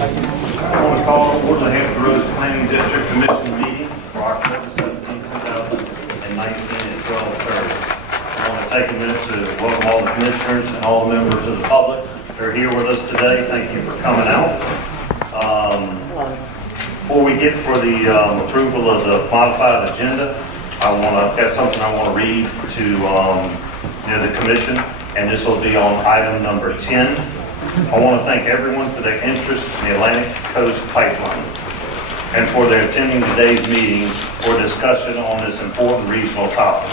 I want to call to order the Hampton Roads Planning District Commission meeting for October 17, 2019 at 12:30. I want to take a minute to welcome all the commissioners and all the members of the public that are here with us today. Thank you for coming out. Before we get for the approval of the modified agenda, got something I want to read to the commission, and this will be on item number 10. I want to thank everyone for their interest in the Atlantic Coast Pipeline and for their attending today's meeting for discussion on this important regional topic.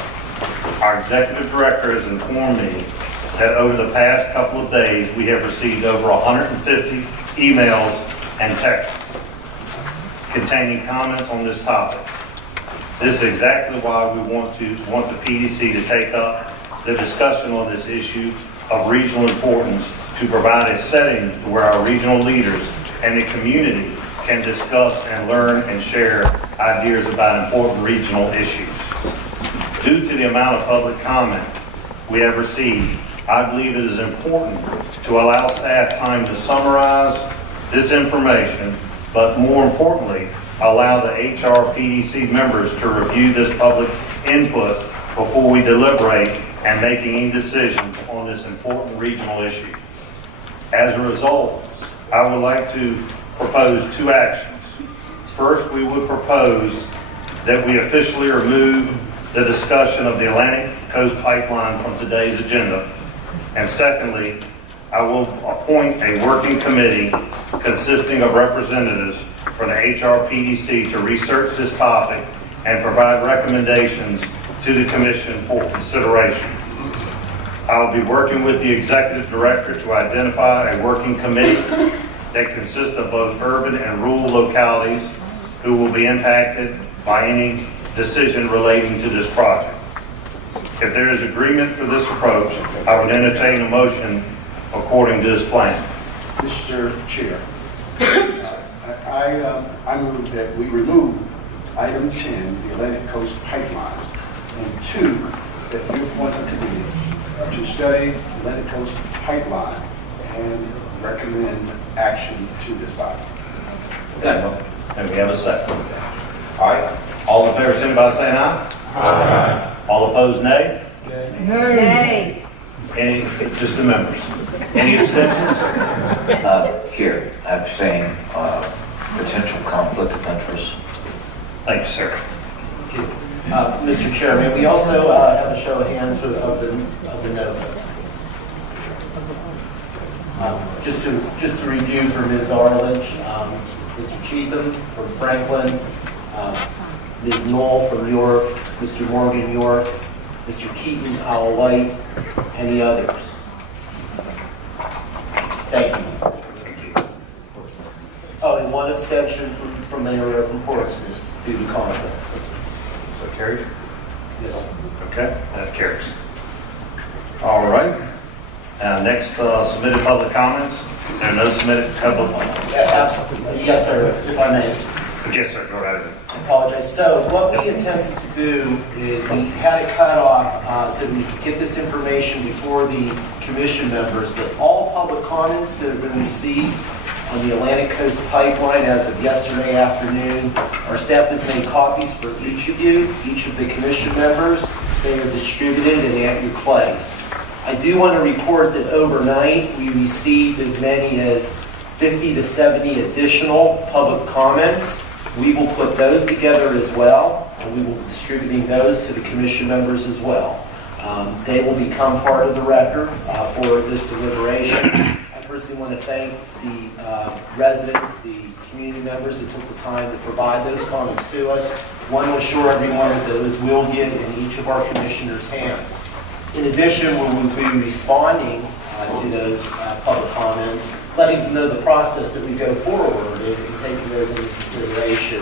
Our executive director has informed me that over the past couple of days, we have received over 150 emails and texts containing comments on this topic. This is exactly why we want the PDC to take up the discussion on this issue of regional importance to provide a setting where our regional leaders and the community can discuss and learn and share ideas about important regional issues. Due to the amount of public comment we have received, I believe it is important to allow staff time to summarize this information, but more importantly, allow the HRPDC members to review this public input before we deliberate and making any decisions on this important regional issue. As a result, I would like to propose two actions. First, we would propose that we officially remove the discussion of the Atlantic Coast Pipeline from today's agenda. And secondly, I will appoint a working committee consisting of representatives from the HRPDC to research this topic and provide recommendations to the Commission for consideration. I will be working with the Executive Director to identify a working committee that consists of both urban and rural localities who will be impacted by any decision relating to this project. If there is agreement for this approach, I would entertain a motion according to this plan. Mr. Chair, I move that we remove item 10, the Atlantic Coast Pipeline, and 2, that we appoint a committee to study the Atlantic Coast Pipeline and recommend action to this body. Second. And we have a second. All right. All in favor, signify by saying aye. Aye. All opposed, nay? Nay. Any, just the members. Any abstentions? Here, abstain, potential conflict of interest. Thank you, sir. Mr. Chairman, we also have a show of hands of the no votes. Just to review for Ms. Arledge, Mr. Cheatham from Franklin, Ms. Knoll from York, Mr. Morgan York, Mr. Keaton Isle White, and the others. Thank you. Oh, and one abstention from the area from Portsmouth due to conflict. So carried? Yes, sir. Okay, that carries. All right. Next, submitted public comments. There are no submitted public comments. Absolutely. Yes, sir, if I may. Yes, sir, go right ahead. I apologize. So what we attempted to do is we had it cut off so we could get this information before the commission members, but all public comments that have been received on the Atlantic Coast Pipeline as of yesterday afternoon, our staff has made copies for each of you, each of the commission members. They are distributed and at your place. I do want to report that overnight we received as many as 50 to 70 additional public comments. We will put those together as well, and we will be distributing those to the commission members as well. They will become part of the record for this deliberation. I personally want to thank the residents, the community members that took the time to provide those comments to us. One will assure everyone that those will get in each of our commissioners' hands. In addition, we will be responding to those public comments, letting them know the process that we go forward and taking those into consideration,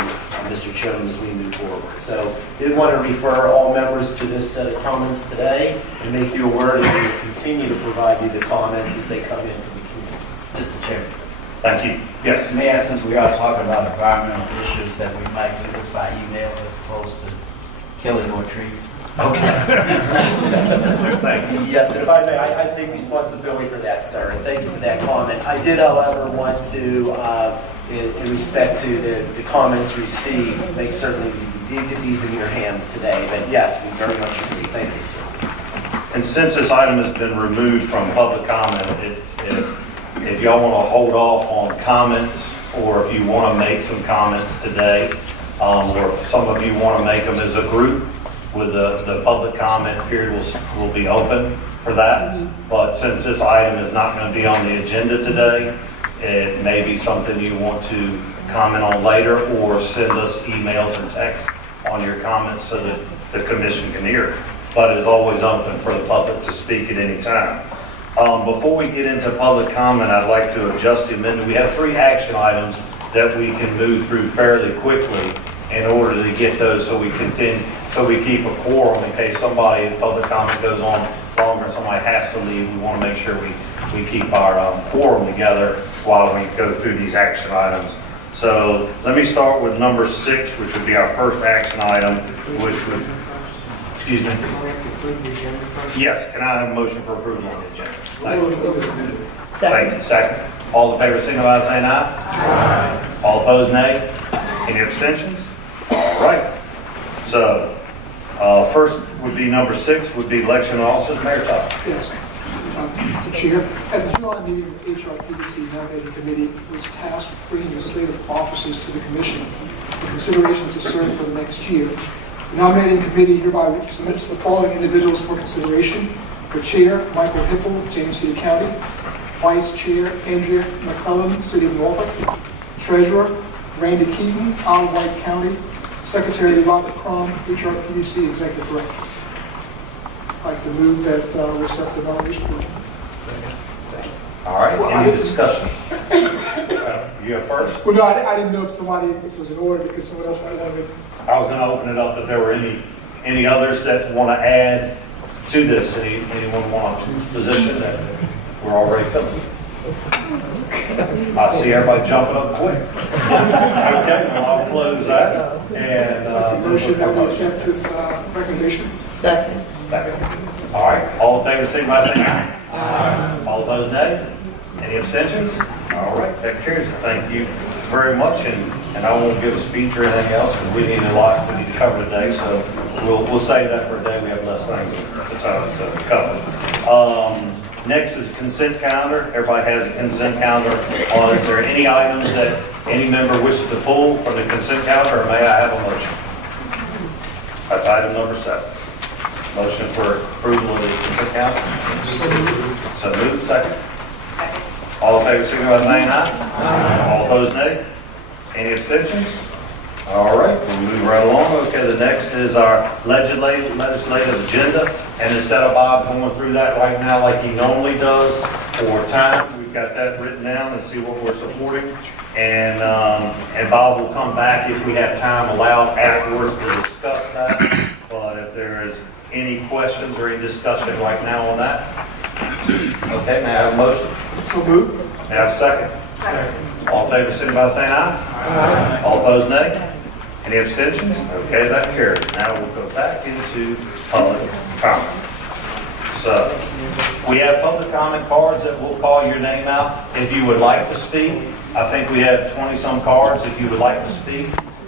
Mr. Chairman, as we move forward. So did want to refer all members to this set of comments today and make you aware that we will continue to provide you the comments as they come in from the community. Mr. Chair. Thank you. Yes. May I, since we are talking about environmental issues, that we might do this by email as opposed to killing more trees? Okay. Thank you. Yes, and if I may, I take responsibility for that, sir, and thank you for that comment. I did, however, want to, in respect to the comments received, make certain that you did get these in your hands today. But yes, we very much agree. Thank you, sir. And since this item has been removed from public comment, if y'all want to hold off on comments, or if you want to make some comments today, or if some of you want to make them as a group, with the public comment period will be open for that. But since this item is not going to be on the agenda today, it may be something you want to comment on later, or send us emails or texts on your comments so that the commission can hear it. But it's always open for the public to speak at any time. Before we get into public comment, I'd like to adjust the amendment. We have 3 action items that we can move through fairly quickly in order to get those, so we keep a quorum in case public comment goes on longer and somebody has to leave. We want to make sure we keep our quorum together while we go through these action items. So let me start with number 6, which would be our first action item, which would, excuse me. Yes, can I have a motion for approval on the agenda? Thank you. Thank you. Second. All in favor, signify by saying aye. Aye. All opposed, nay. Any abstentions? All right. So, first would be number 6, would be election of officers. Mayor Tuck. Yes. Mr. Chair, at the July meeting, the HRPC nominating committee was tasked with bringing a slate of officers to the commission for consideration to serve for the next year. The nominating committee hereby submits the following individuals for consideration. For chair, Michael Hipple, James City County. Vice chair, Andrea McClellan, City of Norfolk. Treasurer, Randy Keaton, Isle of Wight County. Secretary, Robert Crum, HRPC Executive Director. I'd like to move that we accept the nomination. All right, Well, any discussion? You go first. Well, no, I didn't know if it was in order because someone else might want to. I was going to open it up if there were any others that want to add to this. Anyone want a position that we're already filling? I see everybody jumping up quick. Okay, well, I'll close that. And Motion that we accept this recommendation. Second. Second. All right, all in favor, signify by saying aye. Aye. All opposed, nay. Any abstentions? All right, that carries it. Thank you very much, and I won't give a speech or anything else, because we need a lot we need to cover today, so we'll save that for a day we have less things to cover. Next is consent calendar. Everybody has a consent calendar on it. Is there any items that any member wishes to pull from the consent calendar, or may I have a motion? That's item number 7. Motion for approval of the consent calendar. So moved. Second. All in favor, signify by saying aye. Aye. All opposed, nay. Any abstentions? All right, we'll move right along. Okay, the next is our legislative agenda. And instead of Bob going through that right now like he normally does for time, we've got that written down and see what we're supporting. And Bob will come back if we have time allowed afterwards to discuss that. But if there is any questions or any discussion right now on that? Okay, may I have a motion? So moved. May I have a second? Second. All in favor, signify by saying aye. Aye. All opposed, nay. Any abstentions? Okay, that carries. Now we'll go back into public comment. So, we have public comment cards that will call your name out if you would like to speak. I think we have 20-some cards. If you would like to speak,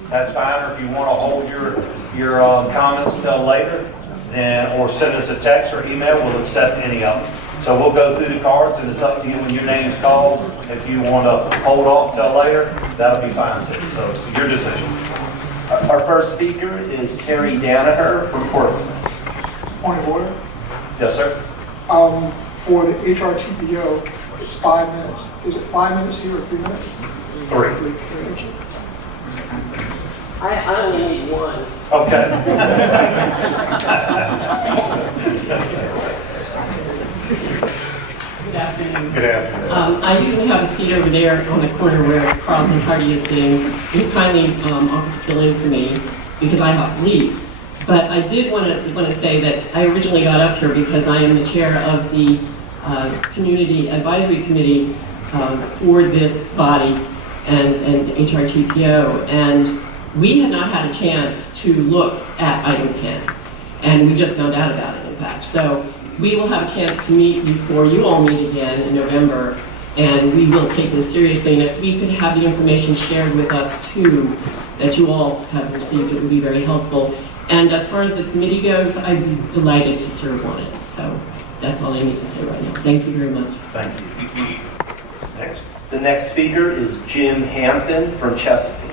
that's fine. Or if you want to hold your comments till later, then or send us a text or email, we'll accept any of them. So we'll go through the cards, and it's up to you when your name's called. If you want to hold off till later, that'll be fine too. So it's your decision. Our first speaker is Terry Danaher from Portsmouth. Point of order. Yes, sir. For the HR TPO, it's 5 minutes. Is it 5 minutes here or 3 minutes? 3. Thank you. I only need one. Okay. Good afternoon. Good afternoon. I usually have a seat over there on the corner where Carlton Hardy is sitting. You kindly offered to fill in for me because I have to leave. But I did want to say that I originally got up here because I am the chair of the Community Advisory Committee for this body and HRTPO, and we had not had a chance to look at item 10. And we just found out about it, in fact. So we will have a chance to meet before you all meet again in November, and we will take this seriously. And if we could have the information shared with us too, that you all have received, it would be very helpful. And as far as the committee goes, I'd be delighted to serve on it. So that's all I need to say right now. Thank you very much. Thank you. Next. The next speaker is Jim Hampton from Chesapeake.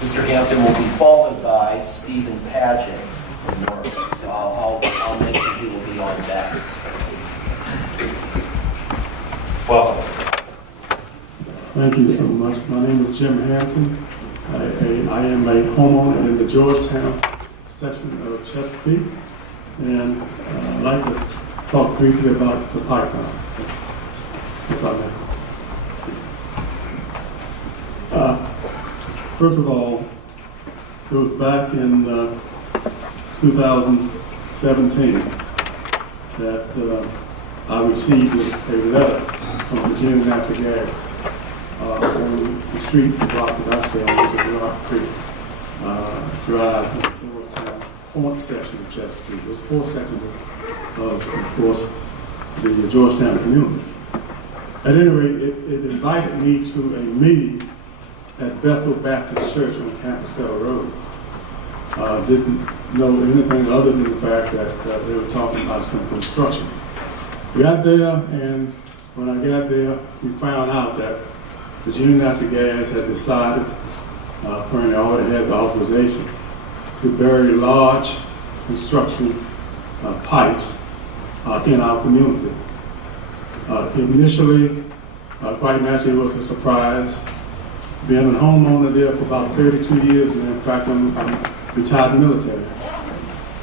Mr. Hampton will be followed by Stephen Padgett from Norfolk. So I'll mention he will be on that. Welcome. Thank you so much. My name is Jim Hampton. I am a homeowner in the Georgetown section of Chesapeake, and I'd like to talk briefly about the pipeline, if I may. First of all, it was back in 2017 that I received a letter from Virginia Natural Gas on the street block that I stay on, which is Rock Creek Drive in the Georgetown Point section of Chesapeake. There's 4 sections of course, the Georgetown community. At any rate, it invited me to a meeting at Bethel Baptist Church on Campbell Road. Didn't know anything other than the fact that they were talking about some construction. Got there, and when I got there, we found out that Virginia Natural Gas had decided, apparently already had the authorization, to bury large construction pipes in our community. Initially, quite naturally, it was a surprise. Being a homeowner there for about 32 years, and in fact, I'm retired military.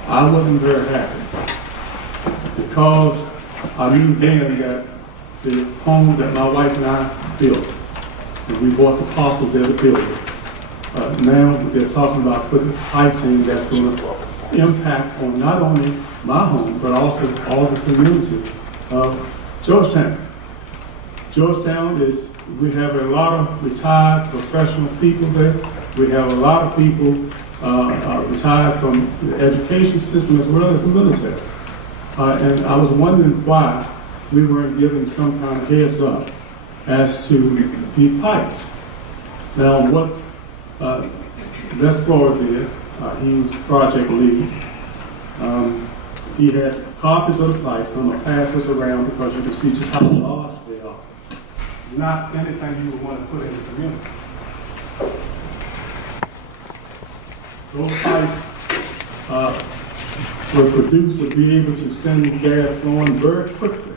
I wasn't very happy because I knew then that the home that my wife and I built, and we bought the parcel there to build it. Now they're talking about putting pipes in that's going to impact on not only my home, but also all the community of Georgetown. Georgetown we have a lot of retired professional people there. We have a lot of people retired from the education system as well as the military. And I was wondering why we weren't given some kind of heads up as to these pipes. Now, what Les Florida did, he was project lead. He had copies of the pipes. I'm going to pass this around because you can see just how large they are. Not anything you would want to put in the community. Those pipes were produced to be able to send gas flowing very quickly.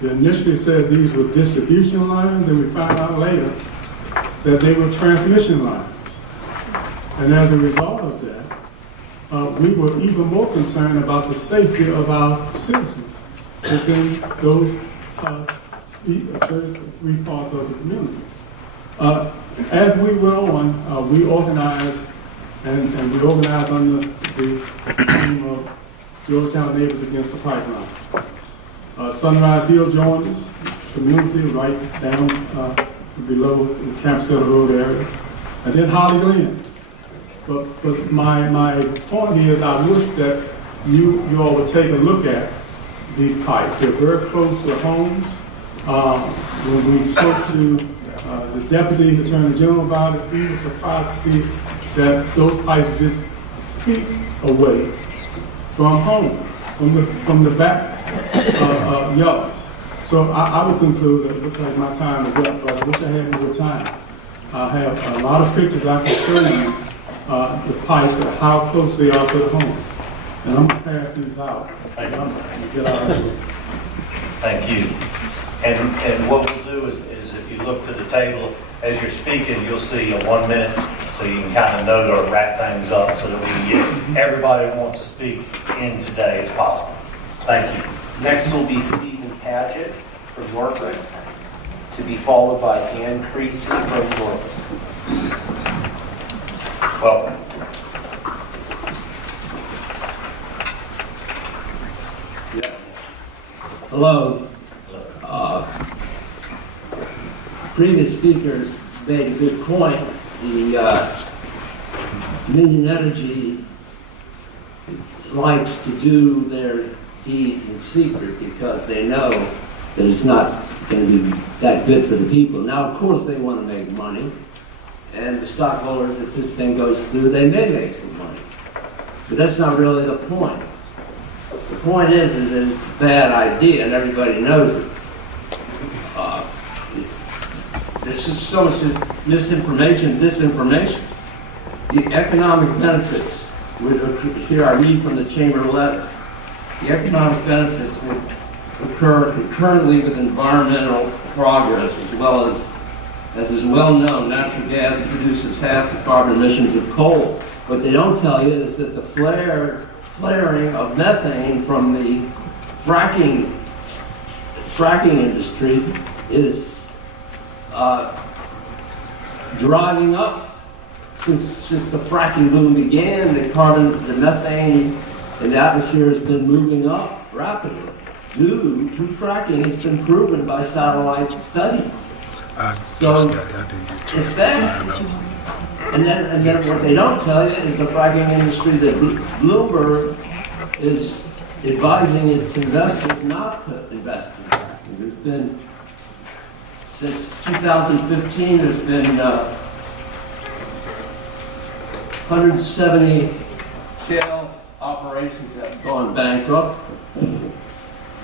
They initially said these were distribution lines, and we found out later that they were transmission lines. And as a result of that, we were even more concerned about the safety of our citizens within those 3 parts of the community. As we went on, we organized, and we organized under the name of Georgetown Neighbors Against the Pipeline. Sunrise Hill joined us, community right down below the Campbell Road area, and then Holly Glen. But my point here is I wish that you all would take a look at these pipes. They're very close to homes. When we spoke to the Deputy Attorney General about it, he was surprised to see that those pipes are just feet away from home, from the back yards. So I would conclude that it looks like my time is up, but I wish I had more time. I have a lot of pictures I can show you, the pipes and how close they are to the home. And I'm going to pass these out. And I'm going to get out of here. Thank you. And what we'll do is if you look to the table, as you're speaking, you'll see a 1 minute, so you can kind of note or wrap things up so that we can get everybody who wants to speak in today as possible. Thank you. Next will be Stephen Padgett from Norfolk, to be followed by Creasy from Norfolk. Welcome. Hello. Previous speakers made a good point. The Dominion Energy likes to do their deeds in secret because they know that it's not going to be that good for the people. Now, of course, they want to make money, and the stockholders, if this thing goes through, they may make some money. But that's not really the point. The point is that it's a bad idea, and everybody knows it. There's just so much misinformation, disinformation. The economic benefits would occur, here I read from the Chamber letter, the economic benefits would occur concurrently with environmental progress, as is well known, natural gas produces half the carbon emissions of coal. What they don't tell you is that the flaring of methane from the fracking industry is driving up. Since the fracking boom began, the methane in the atmosphere has been moving up rapidly due to fracking. It's been proven by satellite studies. So it's bad. And then what they don't tell you is the fracking industry that Bloomberg is advising its investors not to invest in fracking. There's been, since 2015, there's been 170 shale operations that have gone bankrupt.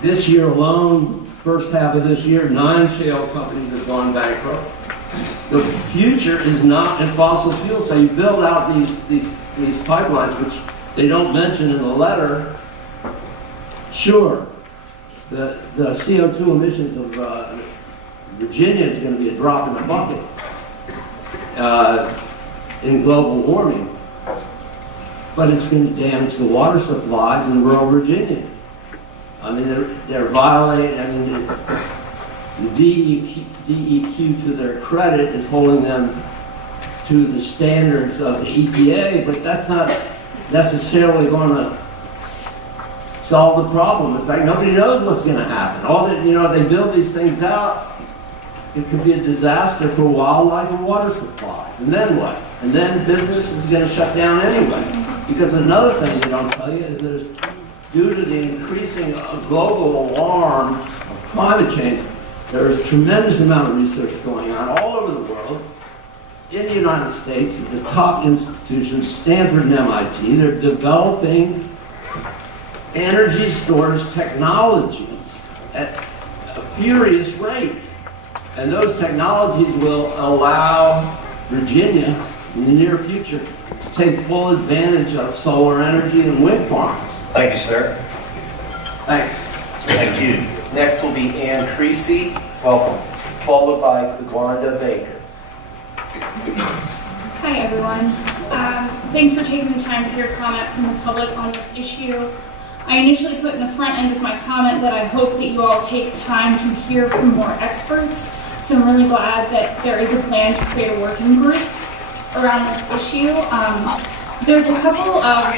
This year alone, first half of this year, 9 shale companies have gone bankrupt. The future is not in fossil fuels. So you build out these pipelines, which they don't mention in the letter. Sure, the CO2 emissions of Virginia is going to be a drop in the bucket in global warming, but it's going to damage the water supplies in rural Virginia. I mean, they're violating. I mean, the DEQ, to their credit, is holding them to the standards of the EPA, but that's not necessarily going to solve the problem. In fact, nobody knows what's going to happen. All that, they build these things out. It could be a disaster for wildlife and water supplies. And then what? And then business is going to shut down anyway. Because another thing they don't tell you is there's, due to the increasing global alarm of climate change, there is a tremendous amount of research going on all over the world. In the United States, at the top institutions, Stanford and MIT, they're developing energy storage technologies at a furious rate. And those technologies will allow Virginia, in the near future, to take full advantage of solar energy and wind farms. Thank you, sir. Thanks. Thank you. Next will be Ann Creasy, welcome, followed by Kagwanda Baker. Hi, everyone. Thanks for taking the time to hear comment from the public on this issue. I initially put in the front end of my comment that I hope that you all take time to hear from more experts. So I'm really glad that there is a plan to create a working group around this issue. There's a couple of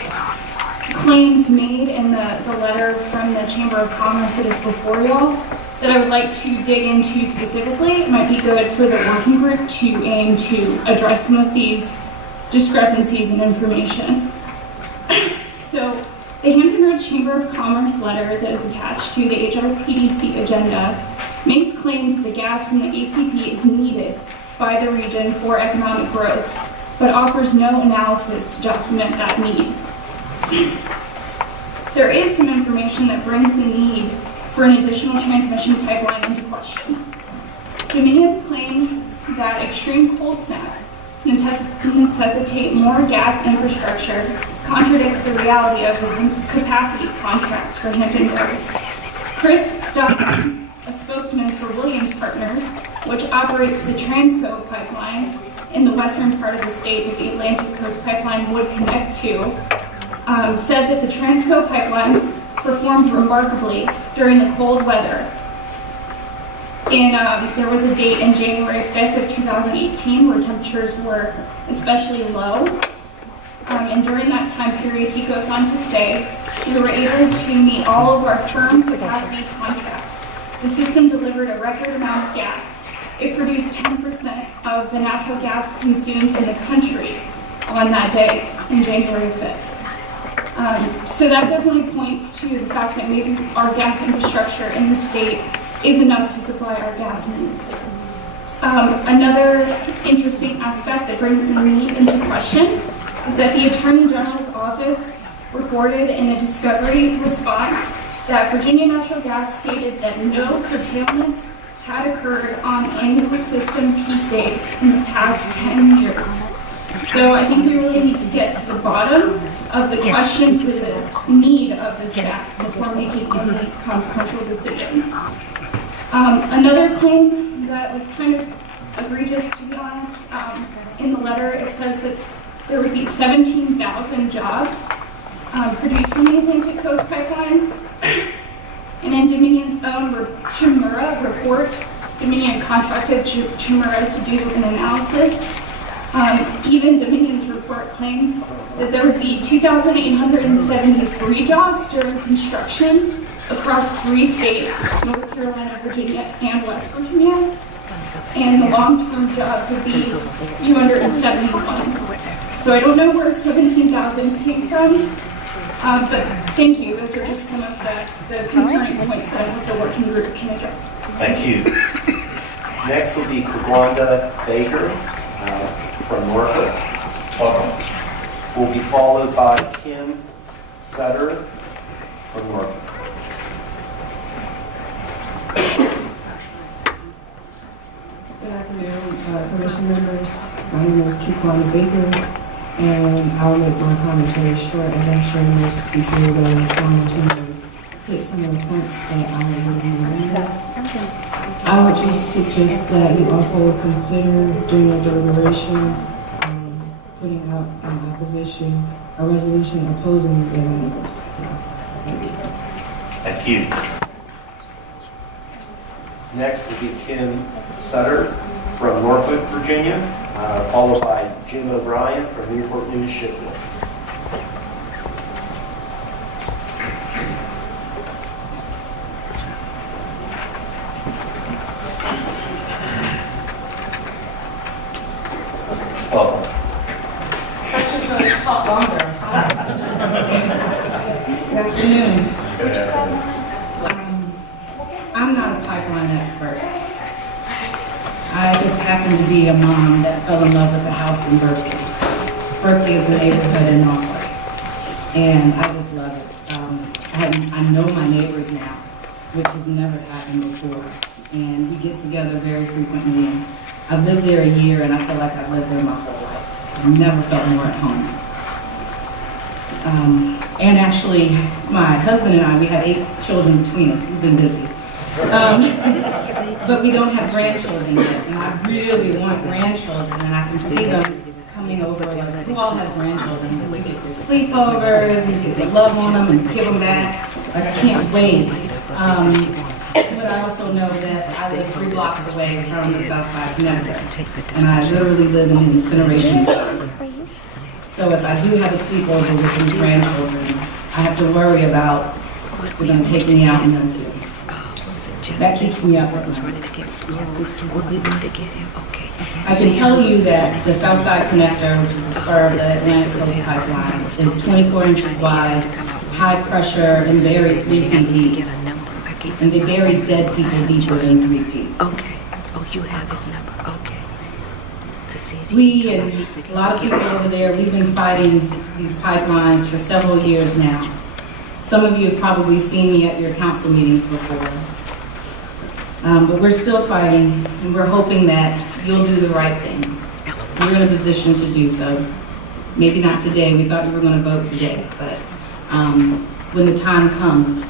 claims made in the letter from the Chamber of Commerce that is before y'all that I would like to dig into specifically. It might be good for the working group to aim to address some of these discrepancies in information. So the Hampton Roads Chamber of Commerce letter that is attached to the HRPDC agenda makes claims that the gas from the ACP is needed by the region for economic growth, but offers no analysis to document that need. There is some information that brings the need for an additional transmission pipeline into question. Dominion claimed that extreme cold snaps necessitate more gas infrastructure contradicts the reality as with capacity contracts for Hampton Roads. Chris Stockton, a spokesman for Williams Partners, which operates the Transco pipeline in the western part of the state that the Atlantic Coast Pipeline would connect to, said that the Transco pipelines performed remarkably during the cold weather. There was a date in January 5th of 2018 where temperatures were especially low, And during that time period, he goes on to say, we were able to meet all of our firm capacity contracts. The system delivered a record amount of gas. It produced 10% of the natural gas consumed in the country on that day, in January 5th. So that definitely points to the fact that maybe our gas infrastructure in the state is enough to supply our gas needs. Another interesting aspect that brings the need into question is that the Attorney General's office reported in a discovery response that Virginia Natural Gas stated that no curtailments had occurred on annual system peak days in the past 10 years. So I think we really need to get to the bottom of the question for the need of this gas before making any consequential decisions. Another claim that was kind of egregious, to be honest, in the letter, it says that there would be 17,000 jobs produced from the Atlantic Coast Pipeline. And in Dominion's own Chimera report, Dominion contracted Chimera to do an analysis. Even Dominion's report claims that there would be 2,873 jobs during construction across 3 states, North Carolina, Virginia, and West Virginia. And the long-term jobs would be 271. So I don't know where 17,000 came from, but thank you. Those are just some of the concerning points that I hope the working group can address. Thank you. Next will be Gwanda Baker from Norfolk. Will be followed by Kim Sutterth from Norfolk. Good afternoon, commission members. My name is Quan Baker, and I'll make my comments very short, as I'm sure most people will trying to hit some of the points that I would remember. I would just suggest that you also consider during your deliberation putting out an opposition, a resolution opposing the Atlantic Coast Pipeline. Thank you. Thank you. Next will be Kim Sutterth from Norfolk, Virginia, followed by Jim O'Brien from Newport News Shipfield. Welcome. Good afternoon. I'm not a pipeline expert. I just happen to be a mom that fell in love with the house in Berkeley. Berkeley is a neighborhood in Norfolk, and I just love it. I know my neighbors now, which has never happened before, and we get together very frequently. And I've lived there a year, and I feel like I've lived there my whole life. I've never felt more at home. And actually, my husband and I, we had 8 children between us. We've been busy. But we don't have grandchildren yet, and I really want grandchildren, and I can see them coming over. Like, who all has grandchildren? We get their sleepovers, and we get to love on them and give them back. Like, I can't wait. But I also know that I live 3 blocks away from the Southside Connector, and I literally live in an incineration zone. So if I do have a sleepover with these grandchildren, I have to worry about if they're going to take me out and them too. That keeps me up at night. I can tell you that the Southside Connector, which is a spur of the Atlantic Coast Pipeline, is 24 inches wide, high pressure, and buried 3 feet deep. And they bury dead people deeper than 3 feet. Okay. Oh, you have his number. Okay. We and a lot of people over there, we've been fighting these pipelines for several years now. Some of you have probably seen me at your council meetings before. But we're still fighting, and we're hoping that you'll do the right thing. We're in a position to do so. Maybe not today. We thought you were going to vote today, but when the time comes,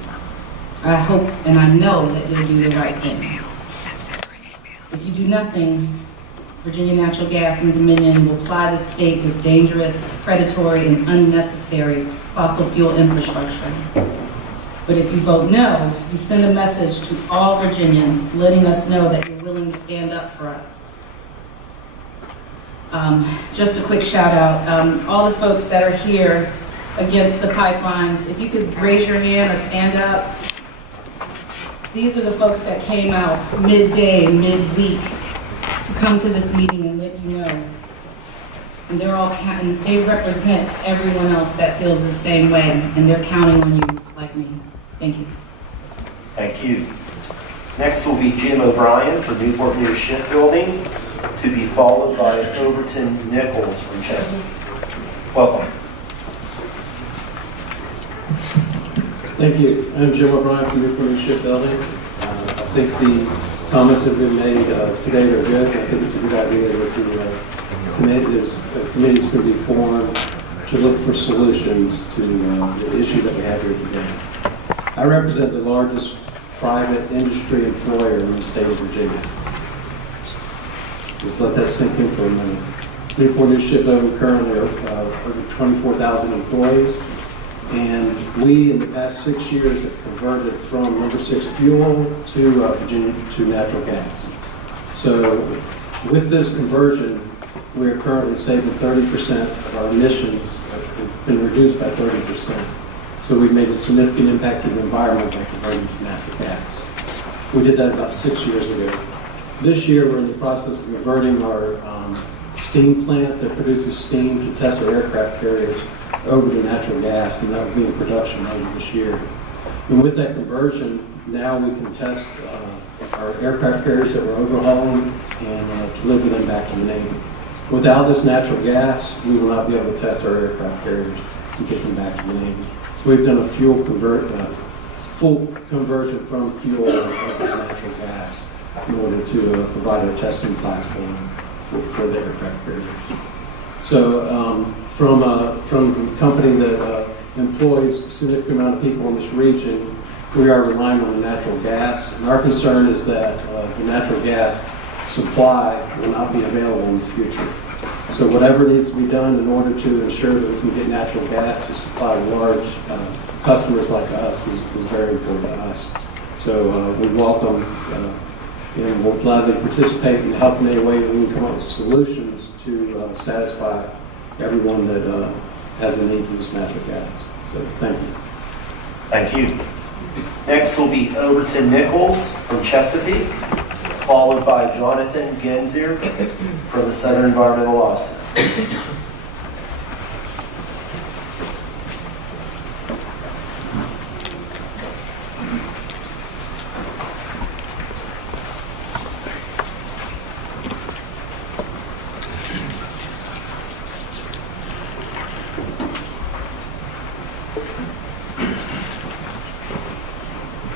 I hope and I know that you'll do the right thing. If you do nothing, Virginia Natural Gas and Dominion will ply the state with dangerous, predatory, and unnecessary fossil fuel infrastructure. But if you vote no, you send a message to all Virginians letting us know that you're willing to stand up for us. Just a quick shout out. All the folks that are here against the pipelines, if you could raise your hand or stand up. These are the folks that came out midday, midweek to come to this meeting and let you know. And they're all and they represent everyone else that feels the same way, and they're counting on you like me. Thank you. Thank you. Next will be Jim O'Brien for Newport News Shipbuilding, to be followed by Overton Nichols from Chesapeake. Welcome. Thank you. I'm Jim O'Brien from Newport News Shipbuilding. I think the comments that have been made today are good. I think it's a good idea that committees could be formed to look for solutions to the issue that we have here today. I represent the largest private industry employer in the state of Virginia. Just let that sink in for a minute. Newport News Shipbuilding currently are over 24,000 employees, and we in the past 6 years have converted from number 6 fuel to Virginia to natural gas. So with this conversion, we are currently saving 30% of our emissions, have been reduced by 30%. So we've made a significant impact to the environment by converting to natural gas. We did that about 6 years ago. This year, we're in the process of converting our steam plant that produces steam to test our aircraft carriers over to natural gas, and that will be in production later this year. And with that conversion, now we can test our aircraft carriers that we're overhauling and deliver them back to the Navy. Without this natural gas, we will not be able to test our aircraft carriers and get them back to the Navy. We've done a full conversion from fuel over to natural gas in order to provide a testing platform for the aircraft carriers. So from a company that employs a significant amount of people in this region, we are relying on the natural gas. And our concern is that the natural gas supply will not be available in the future. So whatever needs to be done in order to ensure that we can get natural gas to supply large customers like us is very important to us. So we welcome and we'll gladly participate and help in any way that we can come up with solutions to satisfy everyone that has a need for this natural gas. So thank you. Thank you. Next will be Overton Nichols from Chesapeake, followed by Jonathan Genzier from the Southern Environmental Law Center.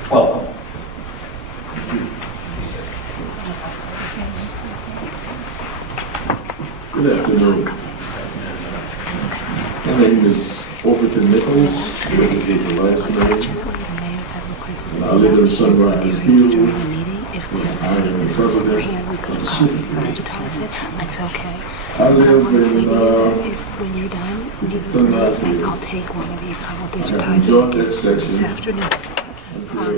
Welcome. Good afternoon. My name is Overton Nichols, indicate the last name. And I live in Sunrise Hill. I am the president of the supermarket. I live in Sunrise Hill. I have enjoyed that section until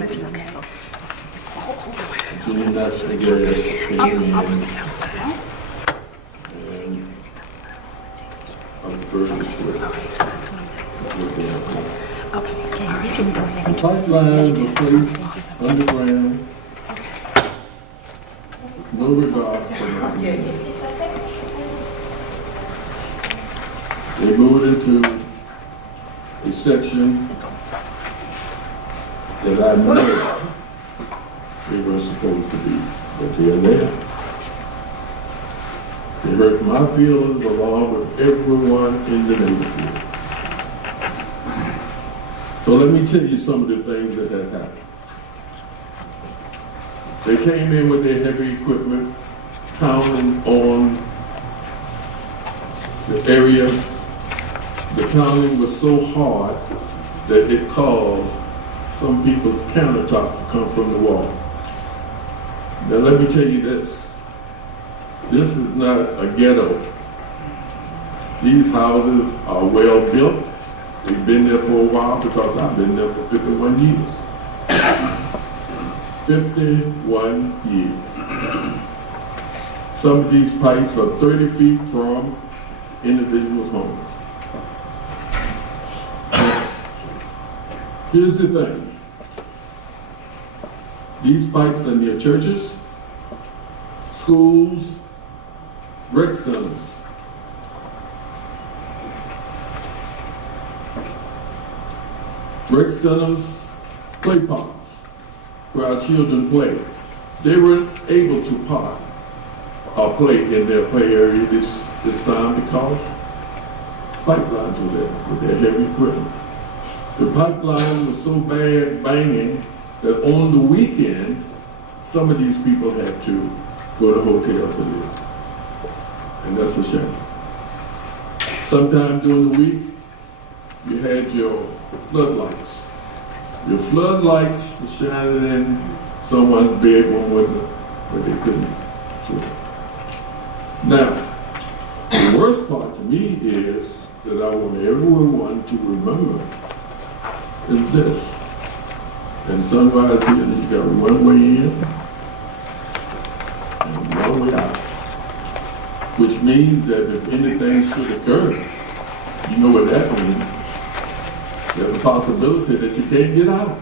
Jimmy National Gas came in. The pipelines were placed underground with no regard for the community. They moved into a section that I know they were supposed to be, but they're there. They hurt my feelings along with everyone in the neighborhood. So let me tell you some of the things that has happened. They came in with their heavy equipment, pounding on the area. The pounding was so hard that it caused some people's countertops to come from the wall. Now let me tell you this. This is not a ghetto. These houses are well built. They've been there for a while because I've been there for 51 years. 51 years. Some of these pipes are 30 feet from individuals' homes. Here's the thing. These pipes are near churches, schools, rec centers. Rec centers, play parks, where our children play. They weren't able to park or play in their play area this time because pipelines were there with their heavy equipment. The pipeline was so bad banging that on the weekend, some of these people had to go to hotels to live. And that's a shame. Sometime during the week, you had your floodlights. Your floodlights were shining in someone's bedroom window where they couldn't swim. Now, the worst part to me is that I want everyone to remember is this. In Sunrise Hills, you got one way in and one way out. Which means that if anything should occur, you know what that means. There's a possibility that you can't get out.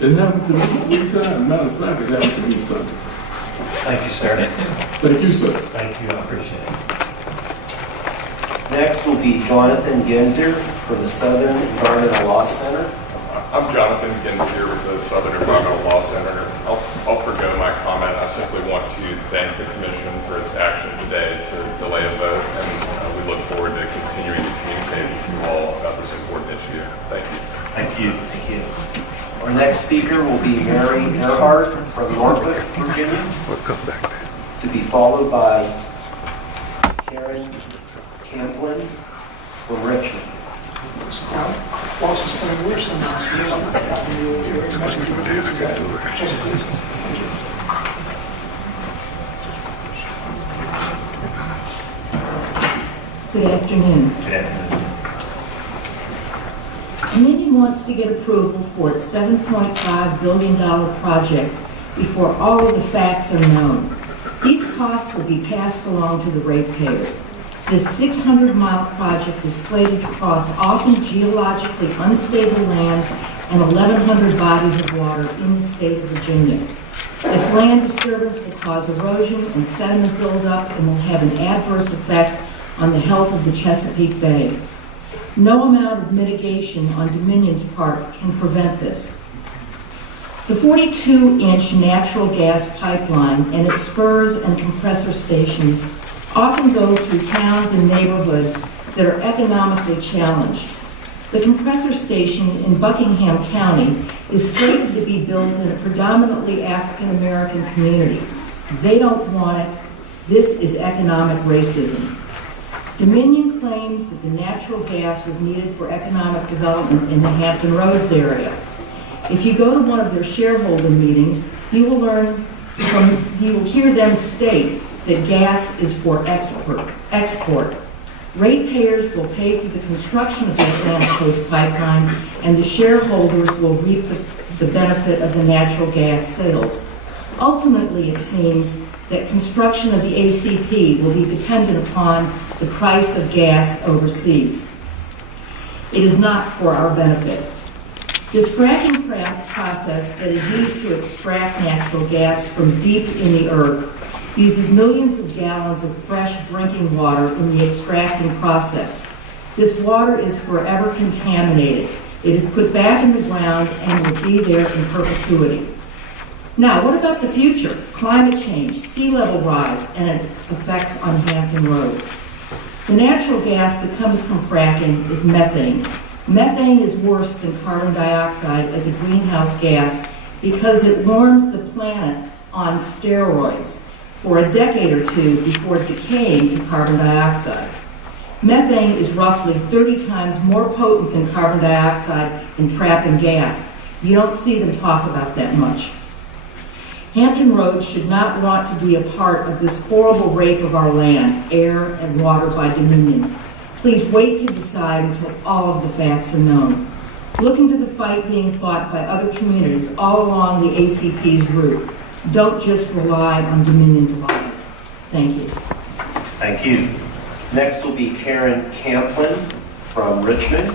It happened to me 3 times. Matter of fact, it happened to me Sunday. Thank you, sir. Thank you, sir. Thank you, I appreciate it. Next will be Jonathan Genzer from the Southern Environmental Law Center. I'm Jonathan Genzer with the Southern Environmental Law Center. I'll forgo my comment. I simply want to thank the Commission for its action today to delay a vote, and we look forward to continuing to communicate with you all about this important issue. Thank you. Thank you. Thank you. Our next speaker will be Mary Earhart from Norfolk, Virginia, to be followed by Karen Camplin from Richmond. While she's coming, we're some nice people. Good afternoon. Good afternoon. Committee wants to get approval for its $7.5 billion project before all of the facts are known. These costs will be passed along to the ratepayers. This 600-mile project is slated to cross often geologically unstable land and 1,100 bodies of water in the state of Virginia. This land disturbance will cause erosion and sediment buildup and will have an adverse effect on the health of the Chesapeake Bay. No amount of mitigation on Dominion's part can prevent this. The 42-inch natural gas pipeline and its spurs and compressor stations often go through towns and neighborhoods that are economically challenged. The compressor station in Buckingham County is slated to be built in a predominantly African-American community. They don't want it. This is economic racism. Dominion claims that the natural gas is needed for economic development in the Hampton Roads area. If you go to one of their shareholder meetings, you will hear them state that gas is for export. Ratepayers will pay for the construction of the Atlantic Coast Pipeline, and the shareholders will reap the benefit of the natural gas sales. Ultimately, it seems that construction of the ACP will be dependent upon the price of gas overseas. It is not for our benefit. This fracking process that is used to extract natural gas from deep in the earth uses millions of gallons of fresh drinking water in the extracting process. This water is forever contaminated. It is put back in the ground and will be there in perpetuity. Now, what about the future? Climate change, sea level rise, and its effects on Hampton Roads. The natural gas that comes from fracking is methane. Methane is worse than carbon dioxide as a greenhouse gas because it warms the planet on steroids for a decade or two before decaying to carbon dioxide. Methane is roughly 30 times more potent than carbon dioxide in trapping gas. You don't see them talk about that much. Hampton Roads should not want to be a part of this horrible rape of our land, air, and water by Dominion. Please wait to decide until all of the facts are known. Look into the fight being fought by other communities all along the ACP's route. Don't just rely on Dominion's lies. Thank you. Thank you. Next will be Karen Camplin from Richmond,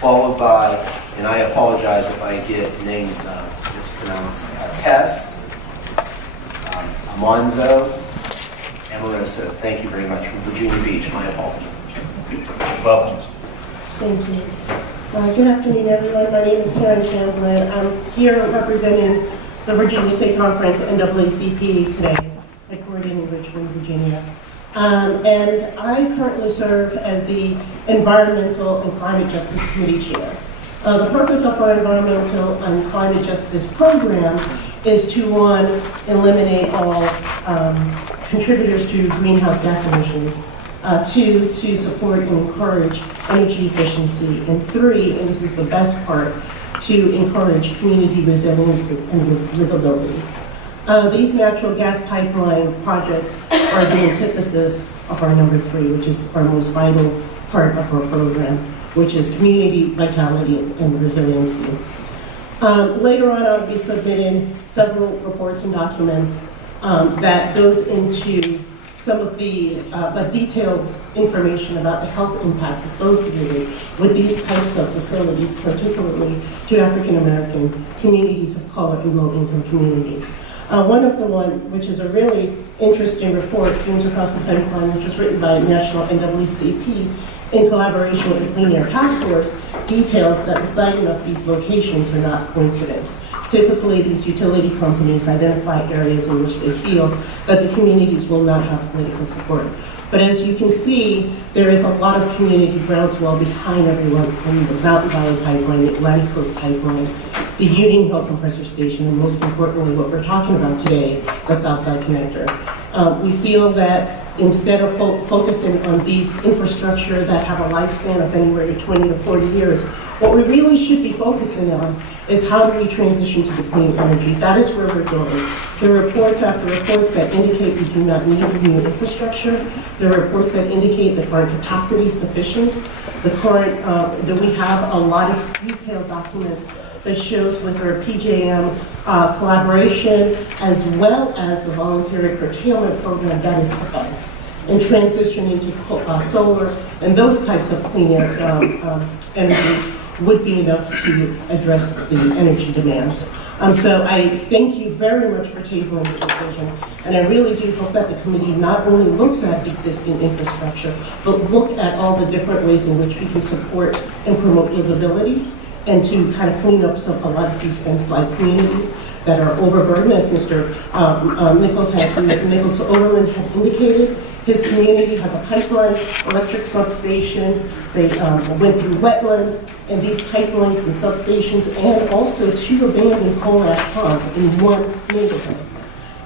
followed by, and I apologize if I get names mispronounced, Tess, Amonzo, Amoroso. Thank you very much from Virginia Beach. My apologies. Welcome. Thank you. Good afternoon, everyone. My name is Karen Camplin. I'm here representing the Virginia State Conference NAACP today, headquartered in Richmond, Virginia. And I currently serve as the Environmental and Climate Justice Committee Chair. The purpose of our Environmental and Climate Justice Program is to, one, eliminate all contributors to greenhouse gas emissions, two, to support and encourage energy efficiency, and three, and this is the best part, to encourage community resilience and livability. These natural gas pipeline projects are the antithesis of our number three, which is our most vital part of our program, which is community vitality and resiliency. Later on, I'll be submitting several reports and documents that goes into some of the detailed information about the health impacts associated with these types of facilities, particularly to African American communities of color and low-income communities. One of the one, which is a really interesting report, Fumes Across the Fence Line, which was written by National NAACP in collaboration with the Clean Air Task Force, details that the siting of these locations are not coincidence. Typically, these utility companies identify areas in which they feel that the communities will not have political support. But as you can see, there is a lot of community groundswell behind everyone from the Mountain Valley Pipeline, the Atlantic Coast Pipeline, the Union Hill Compressor Station, and most importantly, what we're talking about today, the Southside Connector. We feel that instead of focusing on these infrastructure that have a lifespan of anywhere to 20 to 40 years, what we really should be focusing on is how do we transition to the clean energy. That is where we're going. There are reports after reports that indicate we do not need new infrastructure. There are reports that indicate the current capacity is sufficient. That we have a lot of detailed documents that shows with our PJM collaboration, as well as the voluntary curtailment program, that is suffice. And transitioning to solar and those types of clean air energies would be enough to address the energy demands. So I thank you very much for tabling the decision, and I really do hope that the committee not only looks at existing infrastructure, but look at all the different ways in which we can support and promote livability, and to kind of clean up a lot of these fence-like communities that are overburdened, as Mr. Nichols Overland had indicated. His community has a pipeline, electric substation. They went through wetlands, and these pipelines and substations, and also 2 abandoned coal ash ponds in one neighborhood.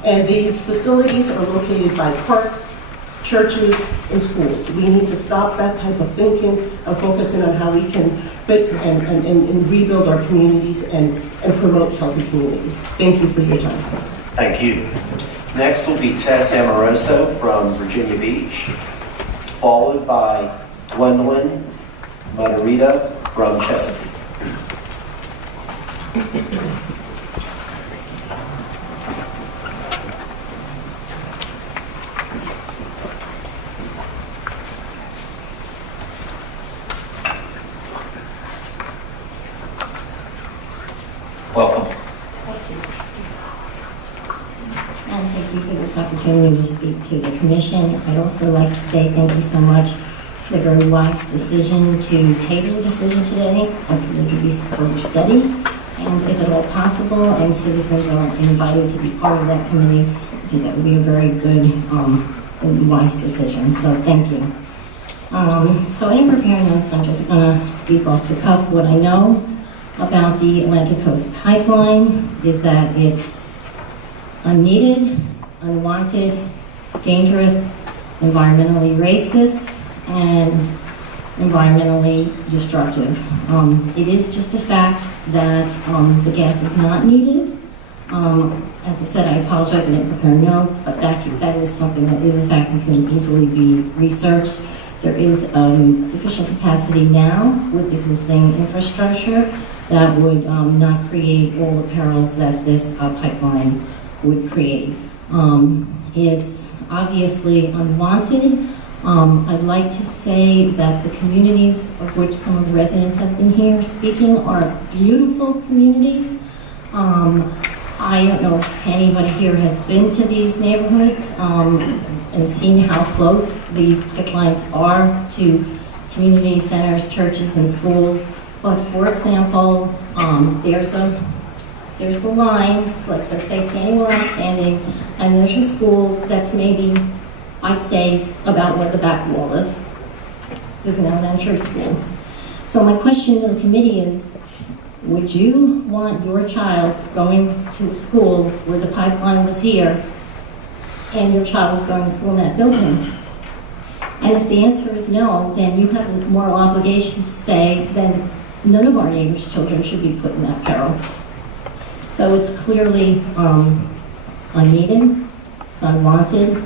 And these facilities are located by parks, churches, and schools. We need to stop that type of thinking and focusing on how we can fix and rebuild our communities and promote healthy communities. Thank you for your time. Thank you. Next will be Tess Amoroso from Virginia Beach, followed by Gwendolyn Matarita from Chesapeake. Welcome. And thank you for this opportunity to speak to the commission. I'd also like to say thank you so much for the very wise decision to table the decision today. I feel it would be further study, and if at all possible, and citizens are invited to be part of that committee, I think that would be a very good and wise decision. So thank you. So I didn't prepare notes. I'm just going to speak off the cuff. What I know about the Atlantic Coast Pipeline is that it's unneeded, unwanted, dangerous, environmentally racist, and environmentally destructive. It is just a fact that the gas is not needed. As I said, I apologize, I didn't prepare notes, but that is something that is a fact and can easily be researched. There is sufficient capacity now with existing infrastructure. that would not create all the perils that this pipeline would create. It's obviously unwanted. I'd like to say that the communities of which some of the residents have been here speaking are beautiful communities. I don't know if anybody here has been to these neighborhoods and seen how close these pipelines are to community centers, churches, and schools. But for example, there's the line, like let's say standing where I'm standing, and there's a school that's maybe, I'd say, about where the back wall is. There's an elementary school. So my question to the committee is, would you want your child going to a school where the pipeline was here and your child was going to school in that building? And if the answer is no, then you have a moral obligation to say, then none of our neighbors' children should be put in that peril. So it's clearly unneeded, it's unwanted,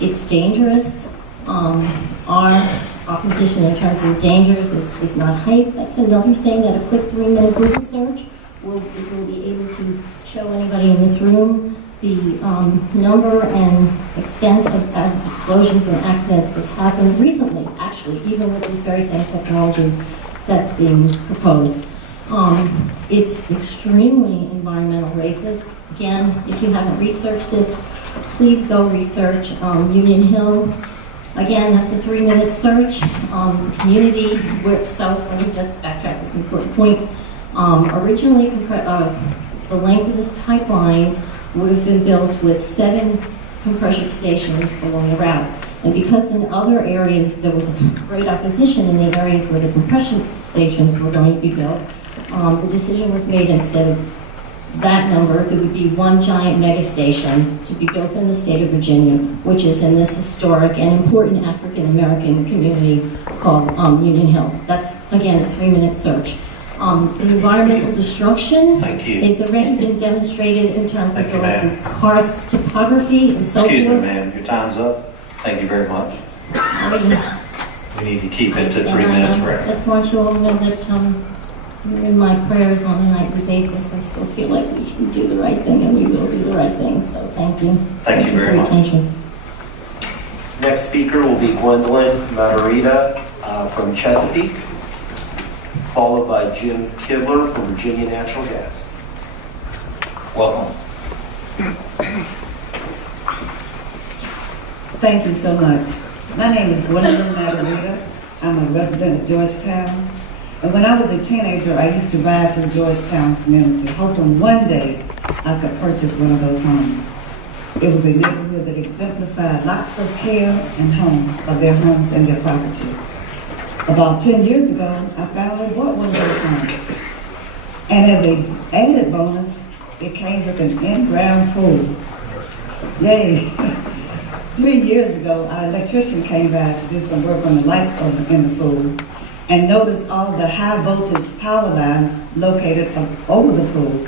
it's dangerous. Our opposition in terms of dangers is not hype. That's another thing that a quick 3-minute Google search will be able to show anybody in this room. The number and extent of explosions and accidents that's happened recently, actually, even with this very same technology that's being proposed. It's extremely environmental racist. Again, if you haven't researched this, please go research Union Hill. Again, that's a 3-minute search. Community, so let me just backtrack this important point. Originally, the length of this pipeline would have been built with 7 compression stations along the route. And because in other areas there was great opposition in the areas where the compression stations were going to be built, the decision was made instead of that number, there would be one giant mega station to be built in the state of Virginia, which is in this historic and important African-American community called Union Hill. That's, again, a 3-minute search. The environmental destruction has already been demonstrated in terms of going through karst topography and so forth. Excuse me, ma'am, your time's up. Thank you very much. We need to keep it to 3 minutes, I right? just want you all to know that you're in my prayers on a nightly basis. I still feel like we can do the right thing, and we will do the right thing, so thank you. Thank you very for your much. attention. Next speaker will be Gwendolyn Matarita from Chesapeake, followed by Jim Kibler from Virginia Natural Gas. Welcome. Thank you so much. My name is Gwendolyn Matarita. I'm a resident of Georgetown. And when I was a teenager, I used to ride through Georgetown community, hoping one day I could purchase one of those homes. It was a neighborhood that exemplified lots of care and homes, of their homes and their property. About 10 years ago, I finally bought one of those homes. And as an added bonus, it came with an in-ground pool. Yay! 3 years ago, our electrician came by to do some work on the lights in the pool and noticed all the high voltage power lines located over the pool.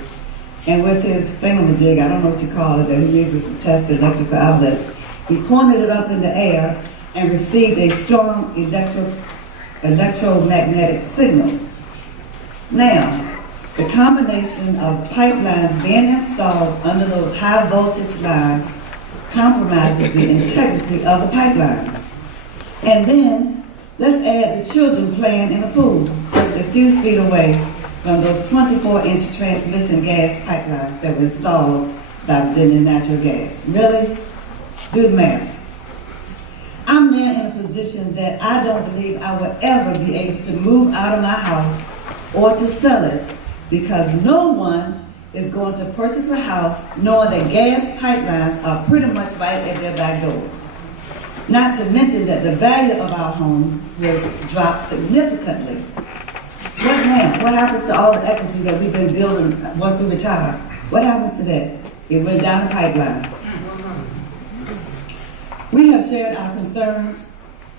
And with his thingamajig, I don't know what you call it, that he uses to test the electrical outlets, he pointed it up in the air and received a strong electromagnetic signal. Now, the combination of pipelines being installed under those high voltage lines compromises the integrity of the pipelines. And then, let's add the children playing in the pool, just a few feet away from those 24-inch transmission gas pipelines that were installed by Virginia Natural Gas. Really? Do the math. I'm now in a position that I don't believe I will ever be able to move out of my house or to sell it, because no one is going to purchase a house knowing that gas pipelines are pretty much right at their back doors. Not to mention that the value of our homes was dropped significantly. What now? What happens to all the equity that we've been building once we retire? What happens to that? It went down the pipeline. We have shared our concerns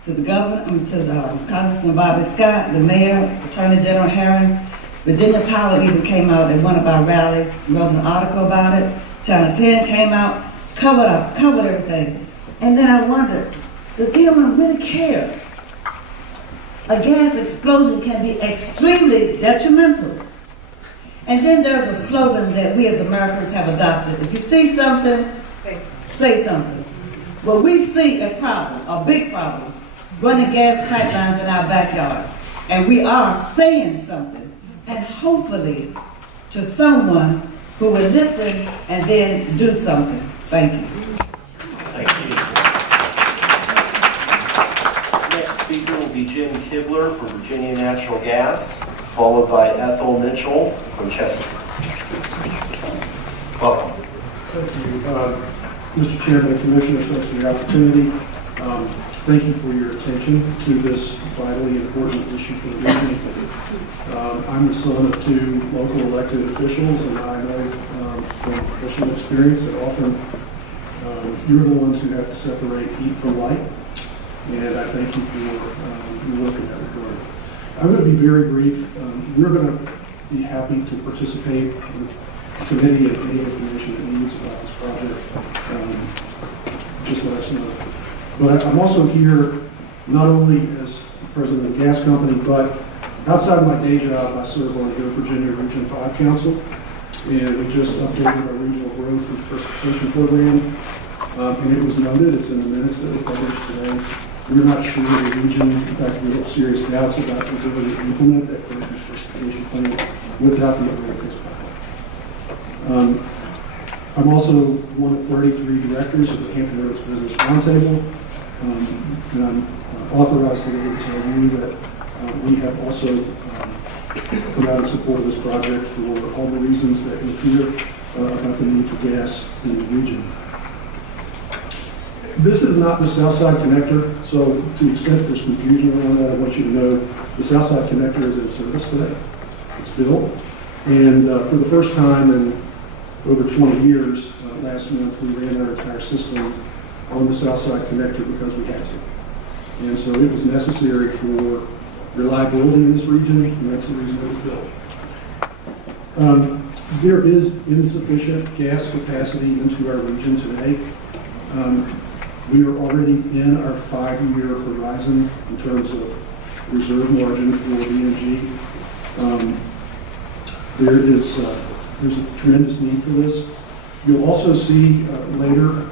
to the governor, to the Congressman Bobby Scott, the mayor, Attorney General Herring. Virginia Power even came out at one of our rallies, wrote an article about it. Channel 10 came out, covered everything. And then I wondered, does anyone really care? A gas explosion can be extremely detrimental And then there's a slogan that we as Americans have adopted. If you see something, say something. Well, we see a problem, a big problem, running gas pipelines in our backyards. And we are saying something. And hopefully to someone who will listen and then do something. Thank you. Thank you. Next speaker will be Jim Kibler from Virginia Natural Gas, followed by Ethel Mitchell from Chesapeake. Welcome. Thank you. Mr. Chairman and Commissioners, thanks for the opportunity. Thank you for your attention to this vitally important issue for the region. I'm the son of two local elected officials, and I know from personal experience that often you're the ones who have to separate heat from light, and I thank you for your work in that regard. I'm going to be very brief. We're going to be happy to participate with the committee and any information it needs about this project. Just let us know. But I'm also here not only as president of the gas company, but outside of my day job, I serve on the Go Virginia Region 5 Council, and we just updated our regional growth and diversification program. And it was noted, it's in the minutes that were published today. We're not sure the region, in fact, we have serious doubts about the ability to implement that growth and diversification plan without the Atlantic Coast Pipeline. I'm also one of 33 directors of the Hampton Roads Business Roundtable, and I'm authorized today to tell you that we have also come out in support of this project for all the reasons that you hear about the need for gas in the region. This is not the Southside Connector, so to the extent there's confusion around that, I want you to know the Southside Connector is in service today. It's built, and for the first time in over 20 years, last month we ran our entire system on the Southside Connector because we had to. And so it was necessary for reliability in this region, and that's the reason it was built. There is insufficient gas capacity into our region today. We are already in our 5-year horizon in terms of reserve margin for BNG. There's a tremendous need for this. You'll also see later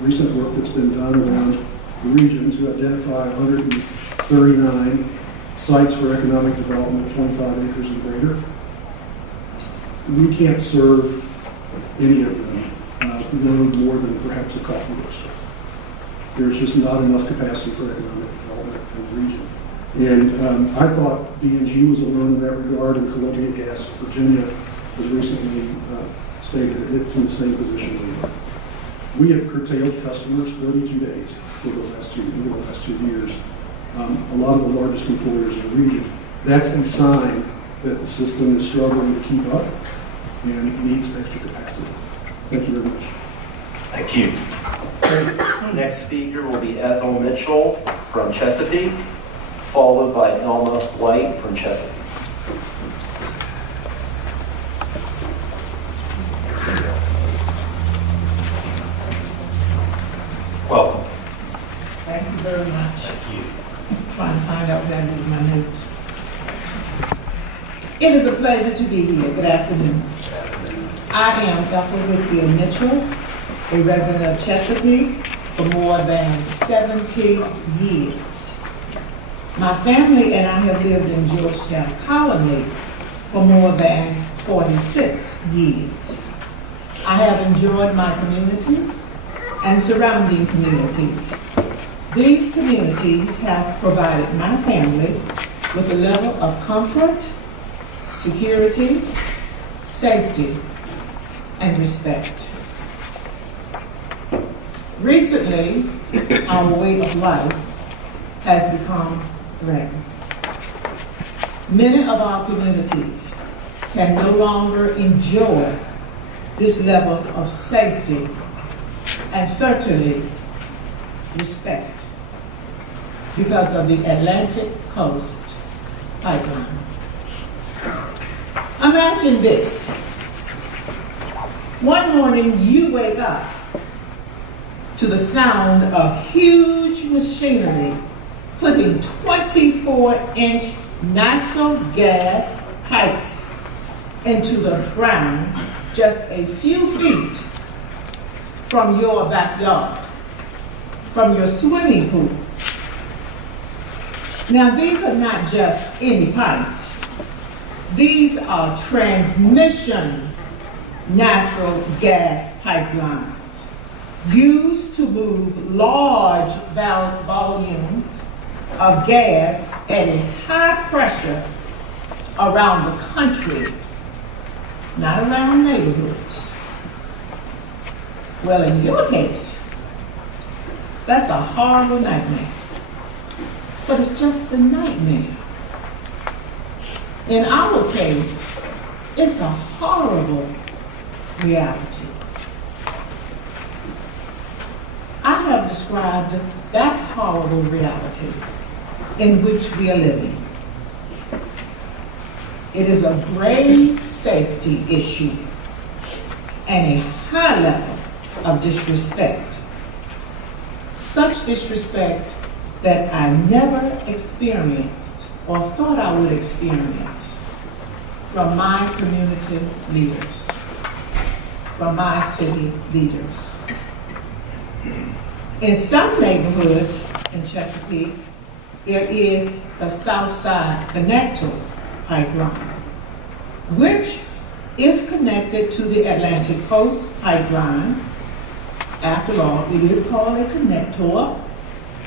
recent work that's been done around the region to identify 139 sites for economic development of 25 acres and greater. We can't serve any of them, no more than perhaps a coffee roaster. There's just not enough capacity for economic development in the region. And I thought BNG was alone in that regard, and Columbia Gas of Virginia has recently stated that it's in the same position we are. We have curtailed customers 32 days over the last 2 years. A lot of the largest employers in the region. That's a sign that the system is struggling to keep up and needs extra capacity. Thank you very much. Thank you. Next speaker will be Ethel Mitchell from Chesapeake, followed by Elma White from Chesapeake. Welcome. Thank you very much. Thank you. I'm trying to find out what I need in my notes. It is a pleasure to be here. Good afternoon. I am Ethel Mitchell, a resident of Chesapeake for more than 70 years. My family and I have lived in Georgetown Colony for more than 46 years. I have enjoyed my community and surrounding communities. These communities have provided my family with a level of comfort, security, safety, and respect. Recently, our way of life has become threatened. Many of our communities can no longer enjoy this level of safety and certainly respect because of the Atlantic Coast Pipeline. Imagine this. One morning you wake up to the sound of huge machinery putting 24-inch natural gas pipes into the ground just a few feet from your backyard, from your swimming pool. Now, these are not just any pipes. These are transmission natural gas pipelines used to move large volumes of gas at a high pressure around the country, not around neighborhoods. Well, in your case, that's a horrible nightmare. But it's just a nightmare. In our case, it's a horrible reality. I have described that horrible reality in which we are living. It is a grave safety issue and a high level of disrespect. Such disrespect that I never experienced or thought I would experience from my community leaders, from my city leaders. In some neighborhoods in Chesapeake, there is the Southside Connector pipeline, which, if connected to the Atlantic Coast pipeline, after all, it is called a connector.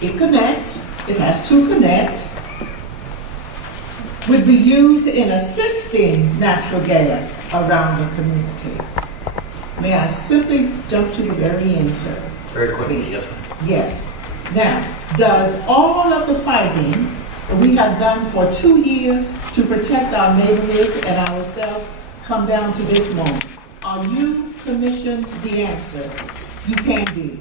It connects, it has to connect, would be used in assisting natural gas around the community. May I simply jump to the very end, sir? Very quickly, yes. Yes. Now, does all of the fighting we have done for 2 years to protect our neighborhoods and ourselves come down to this moment? Are you, Commission, the answer? You can be.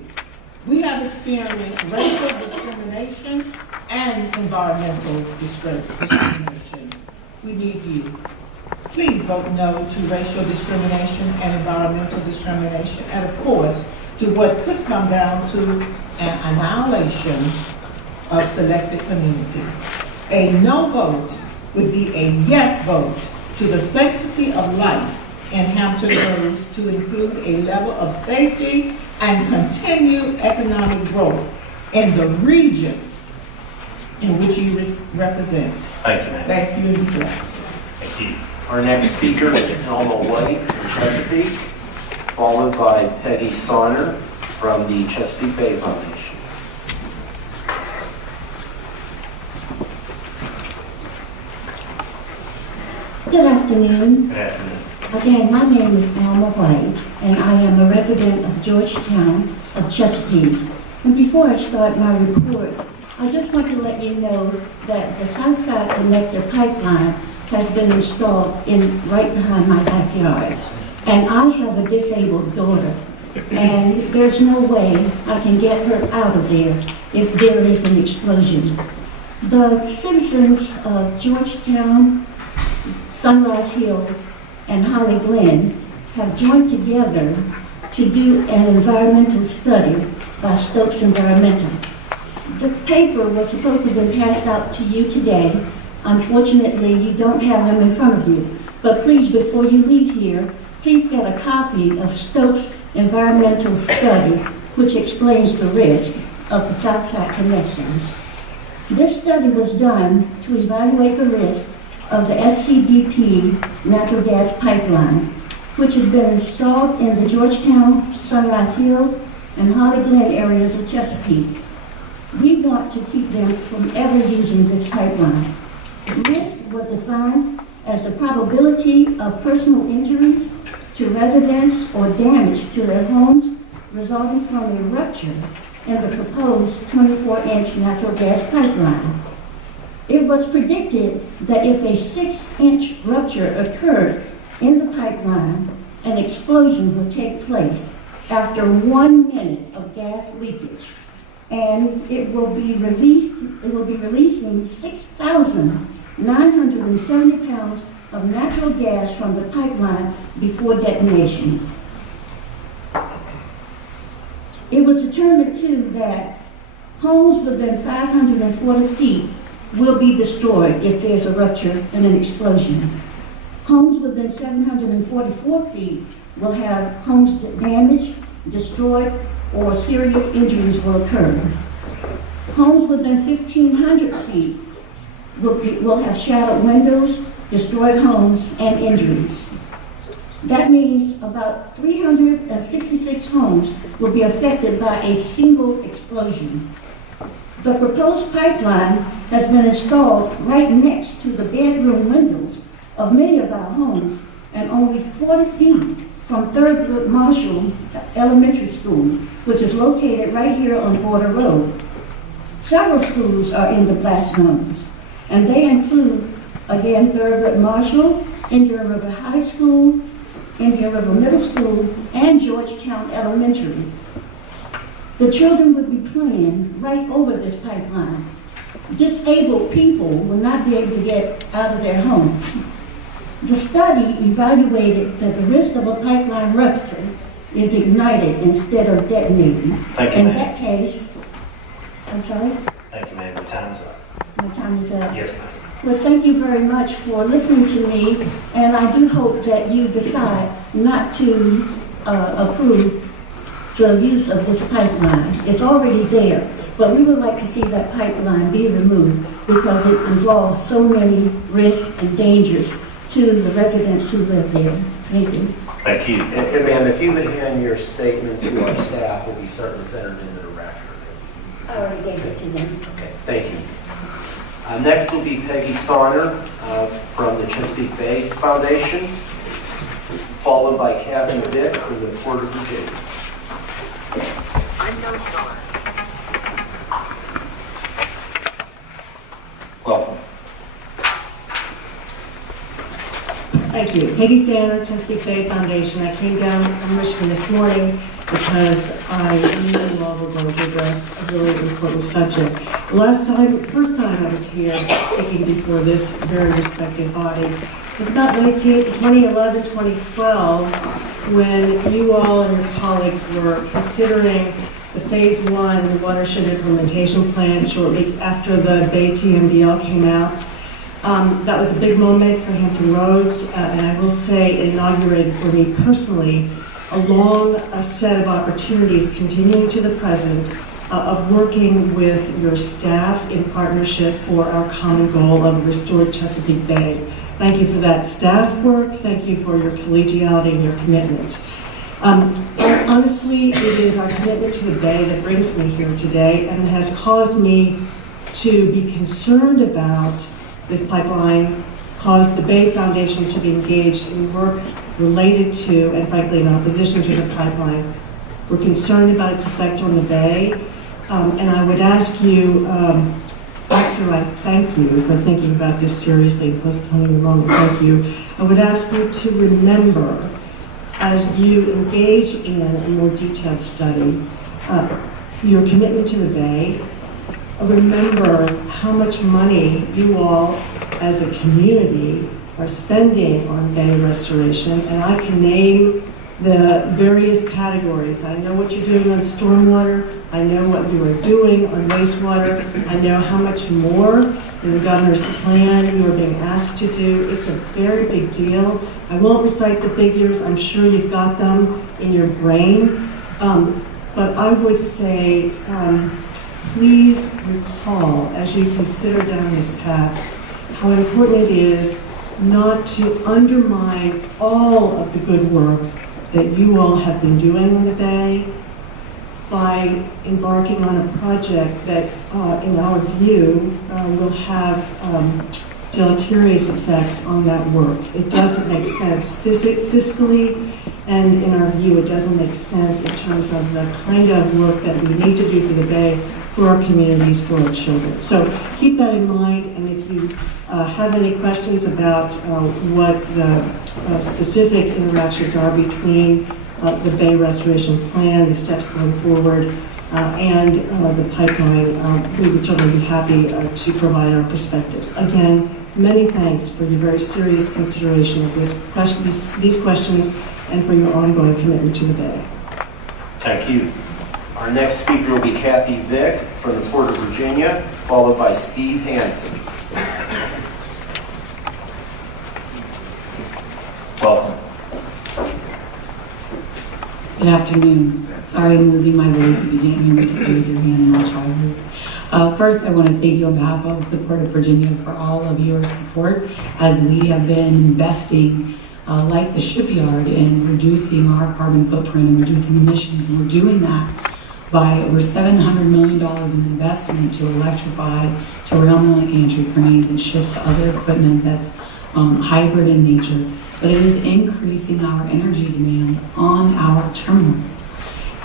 We have experienced racial discrimination and environmental discrimination. We need you. Please vote no to racial discrimination and environmental discrimination, and of course, to what could come down to an annihilation of selected communities. A no vote would be a yes vote to the sanctity of life in Hampton Roads to include a level of safety and continued economic growth in the region in which you represent. Thank you, ma'am. Thank you and be blessed. Thank you. Our next speaker is Elma White from Chesapeake, followed by Peggy Sonner from the Chesapeake Bay Foundation. Good afternoon. Good afternoon. Again, my name is Elma White, and I am a resident of Georgetown of Chesapeake. And before I start my report, I just want to let you know that the Southside Connector pipeline has been installed right behind my backyard. And I have a disabled daughter, and there's no way I can get her out of there if there is an explosion. The citizens of Georgetown, Sunrise Hills, and Holly Glen have joined together to do an environmental study by Stokes Environmental. This paper was supposed to have been passed out to you today. Unfortunately, you don't have them in front of you. But please, before you leave here, please get a copy of Stokes' environmental study, which explains the risk of the Southside connections. This study was done to evaluate the risk of the SCDP natural gas pipeline, which has been installed in the Georgetown, Sunrise Hills, and Holly Glen areas of Chesapeake. We want to keep them from ever using this pipeline. Risk was defined as the probability of personal injuries to residents or damage to their homes resulting from a rupture in the proposed 24-inch natural gas pipeline. It was predicted that if a 6-inch rupture occurred in the pipeline, an explosion would take place after 1 minute of gas leakage, and it will be releasing 6,970 pounds of natural gas from the pipeline before detonation. It was determined too that homes within 540 feet will be destroyed if there's a rupture and an explosion. Homes within 744 feet will have homes damaged, destroyed, or serious injuries will occur. Homes within 1,500 feet will have shattered windows, destroyed homes, and injuries. That means about 366 homes will be affected by a single explosion. The proposed pipeline has been installed right next to the bedroom windows of many of our homes and only 40 feet from Thurgood Marshall Elementary School, which is located right here on Border Road. Several schools are in the blast zones, and they include, again, Thurgood Marshall, Indian River High School, Indian River Middle School, and Georgetown Elementary. The children would be playing right over this pipeline. Disabled people will not be able to get out of their homes. The study evaluated that the risk of a pipeline rupture is ignited instead of detonating. Thank you, In ma'am. that case, I'm sorry? Thank you, ma'am. Your time's up. My time is up. Yes, ma'am. Well, thank you very much for listening to me, and I do hope that you decide not to approve the use of this pipeline. It's already there, but we would like to see that pipeline be removed because it involves so many risks and dangers to the residents who live there. Thank you. Thank you. And ma'am, if you would hand your statement to our staff, we'll be certainly entered into the record. I already gave it to them. Okay, thank you. Next will be Peggy Sonner from the Chesapeake Bay Foundation, followed by Kathy Vick from the Port of Virginia. Welcome. Thank you. Peggy Sanner, Chesapeake Bay Foundation. I came down from Richmond this morning because I knew you all were going to address a really important subject. First time I was here speaking before this very respected body was about 2011, 2012, when you all and your colleagues were considering the Phase 1 watershed implementation plan shortly after the Bay TMDL came out. That was a big moment for Hampton Roads, and I will say it inaugurated for me personally a long set of opportunities continuing to the present of working with your staff in partnership for our common goal of restored Chesapeake Bay. Thank you for that staff work. Thank you for your collegiality and your commitment. Honestly, it is our commitment to the Bay that brings me here today and that has caused me to be concerned about this pipeline, caused the Bay Foundation to be engaged in work related to, and frankly in opposition to, the pipeline. We're concerned about its effect on the Bay, and I would ask you, after I thank you for thinking about this seriously and postponing the moment, thank you, I would ask you to remember, as you engage in a more detailed study, your commitment to the Bay. Remember how much money you all as a community are spending on Bay restoration, and I can name the various categories. I know what you're doing on stormwater, I know what you are doing on wastewater, I know how much more in the governor's plan you are being asked to do. It's a very big deal. I won't recite the figures, I'm sure you've got them in your brain, but I would say, please recall, as you consider down this path, how important it is not to undermine all of the good work that you all have been doing in the Bay by embarking on a project that, in our view, will have deleterious effects on that work. It doesn't make sense fiscally, and in our view, it doesn't make sense in terms of the kind of work that we need to do for the Bay, for our communities, for our children. So keep that in mind, and if you have any questions about what the specific interactions are between the Bay Restoration Plan, the steps going forward, and the pipeline, we would certainly be happy to provide our perspectives. Again, many thanks for your very serious consideration of these questions and for your ongoing commitment to the Bay. Thank you. Our next speaker will be Kathy Vick from the Port of Virginia, followed by Steve Hansen. Good afternoon. Sorry I'm losing my voice. If you can't hear me, just raise your hand and I'll try to. First, I want to thank you on behalf of the Port of Virginia for all of your support as we have been investing, like the shipyard, in reducing our carbon footprint and reducing emissions. And we're doing that by over $700 million in investment to electrify derailment and entry cranes and shift to other equipment that's hybrid in nature. But it is increasing our energy demand on our terminals.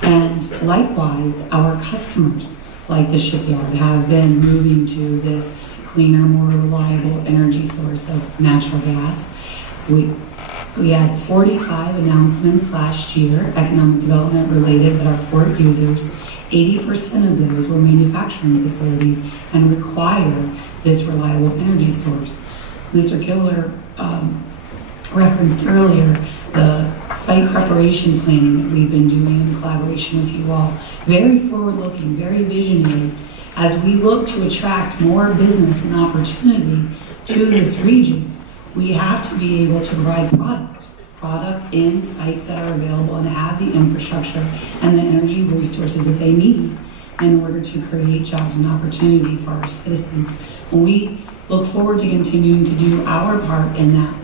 And likewise, our customers, like the shipyard, have been moving to this cleaner, more reliable energy source of natural gas. We had 45 announcements last year, economic development related, that our port users, 80% of those were manufacturing facilities and require this reliable energy source. Mr. Killer referenced earlier the site preparation planning that we've been doing in collaboration with you all. Very forward-looking, very visionary, as we look to attract more business and opportunity to this region. We have to be able to provide product in sites that are available and have the infrastructure and the energy resources that they need in order to create jobs and opportunity for our citizens. And we look forward to continuing to do our part in that.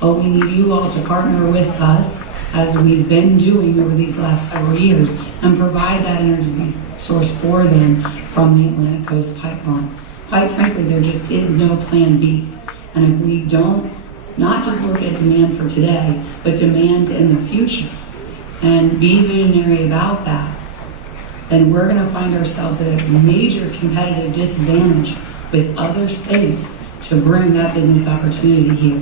But we need you all to partner with us, as we've been doing over these last several years, and provide that energy source for them from the Atlantic Coast Pipeline. Quite frankly, there just is no plan B. And if we don't not just look at demand for today, but demand in the future, and be visionary about that, then we're going to find ourselves at a major competitive disadvantage with other states to bring that business opportunity here.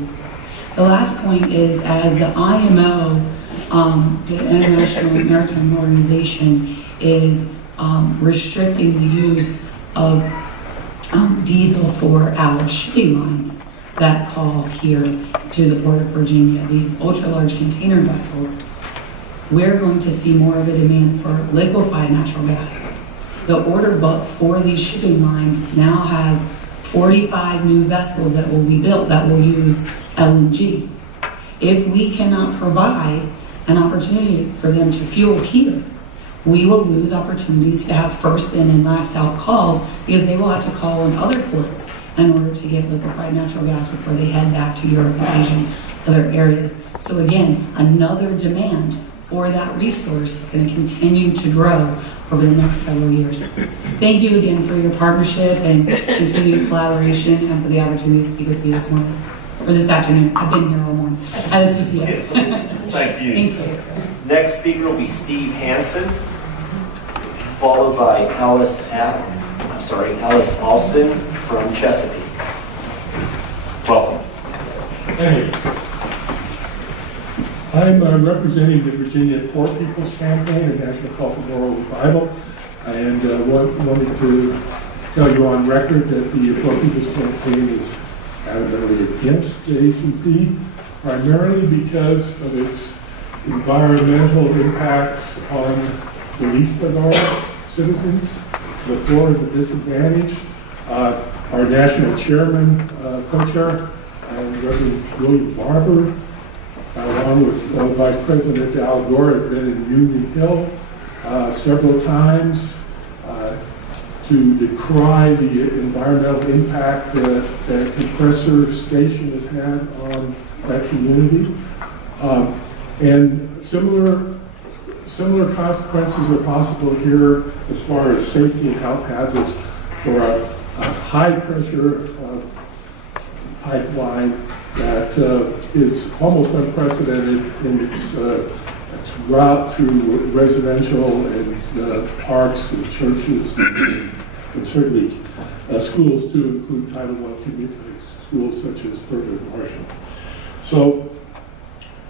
The last point is, as the IMO, the International Maritime Organization, is restricting the use of diesel for our shipping lines that call here to the Port of Virginia, these ultra-large container vessels, we're going to see more of a demand for liquefied natural gas. The order book for these shipping lines now has 45 new vessels that will be built that will use LNG. If we cannot provide an opportunity for them to fuel here, we will lose opportunities to have first in and last out calls, because they will have to call on other ports in order to get liquefied natural gas before they head back to Europe and Asia and other areas. So again, another demand for that resource that's going to continue to grow over the next several years. Thank you again for your partnership and continued collaboration, and for the opportunity to speak with you this morning, or this afternoon. I've been here all morning at the TPO. Thank you. Thank you. Next speaker will be Steve Hansen, followed by Alice Alston from Chesapeake. Welcome. Hey. I'm representing the Virginia Poor People's Campaign and National Call for Moral Revival, and wanted to tell you on record that the Poor People's Campaign is adamantly against the ACP, primarily because of its environmental impacts on the least of our citizens, the poor and the disadvantaged. Our national chairman, co-chair, Reverend William Barber, along with Vice President Al Gore, has been in Union Hill several times to decry the environmental impact that compressor station has had on that community. And similar consequences are possible here as far as safety and health hazards for a high-pressure pipeline that is almost unprecedented in its route through residential and parks and churches and certainly schools too, include Title I community schools such as Thurgood Marshall. So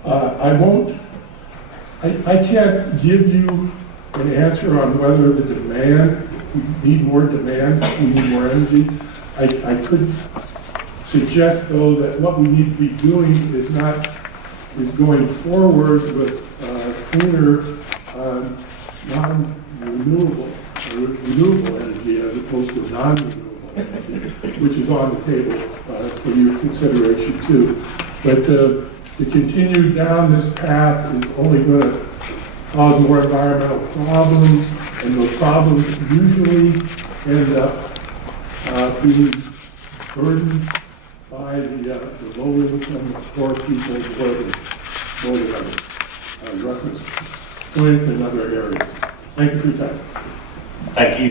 I can't give you an answer on whether the demand, we need more demand, we need more energy. I could suggest, though, that what we need to be doing is going forward with cleaner, non-renewable, renewable energy as opposed to non-renewable energy, which is on the table for your consideration too. But to continue down this path is only going to cause more environmental problems, and those problems usually end up being burdened by the lower income poor people who are the reference points in other areas. Thank you for your time. Thank you.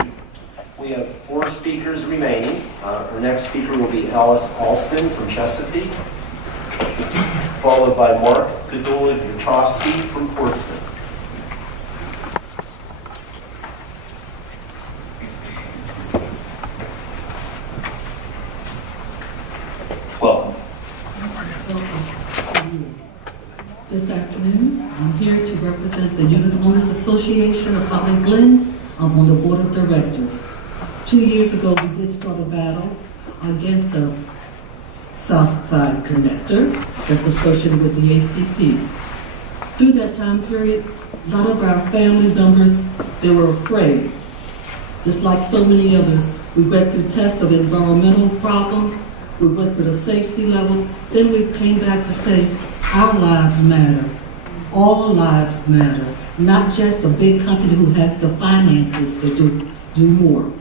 We have 4 speakers remaining. Our next speaker will be Alice Alston from Chesapeake, followed by Mark Godoy-Petrovsky from Portsmouth. Welcome. This afternoon, I'm here to represent the Unit Owners Association of Hopland Glen. I'm on the board of directors. 2 years ago, we did start a battle against the South Side Connector that's associated with the ACP. Through that time period, a lot of our family members, they were afraid. Just like so many others, we went through tests of environmental problems, we went through the safety level, then we came back to say, our lives matter. All lives matter, not just a big company who has the finances to do more.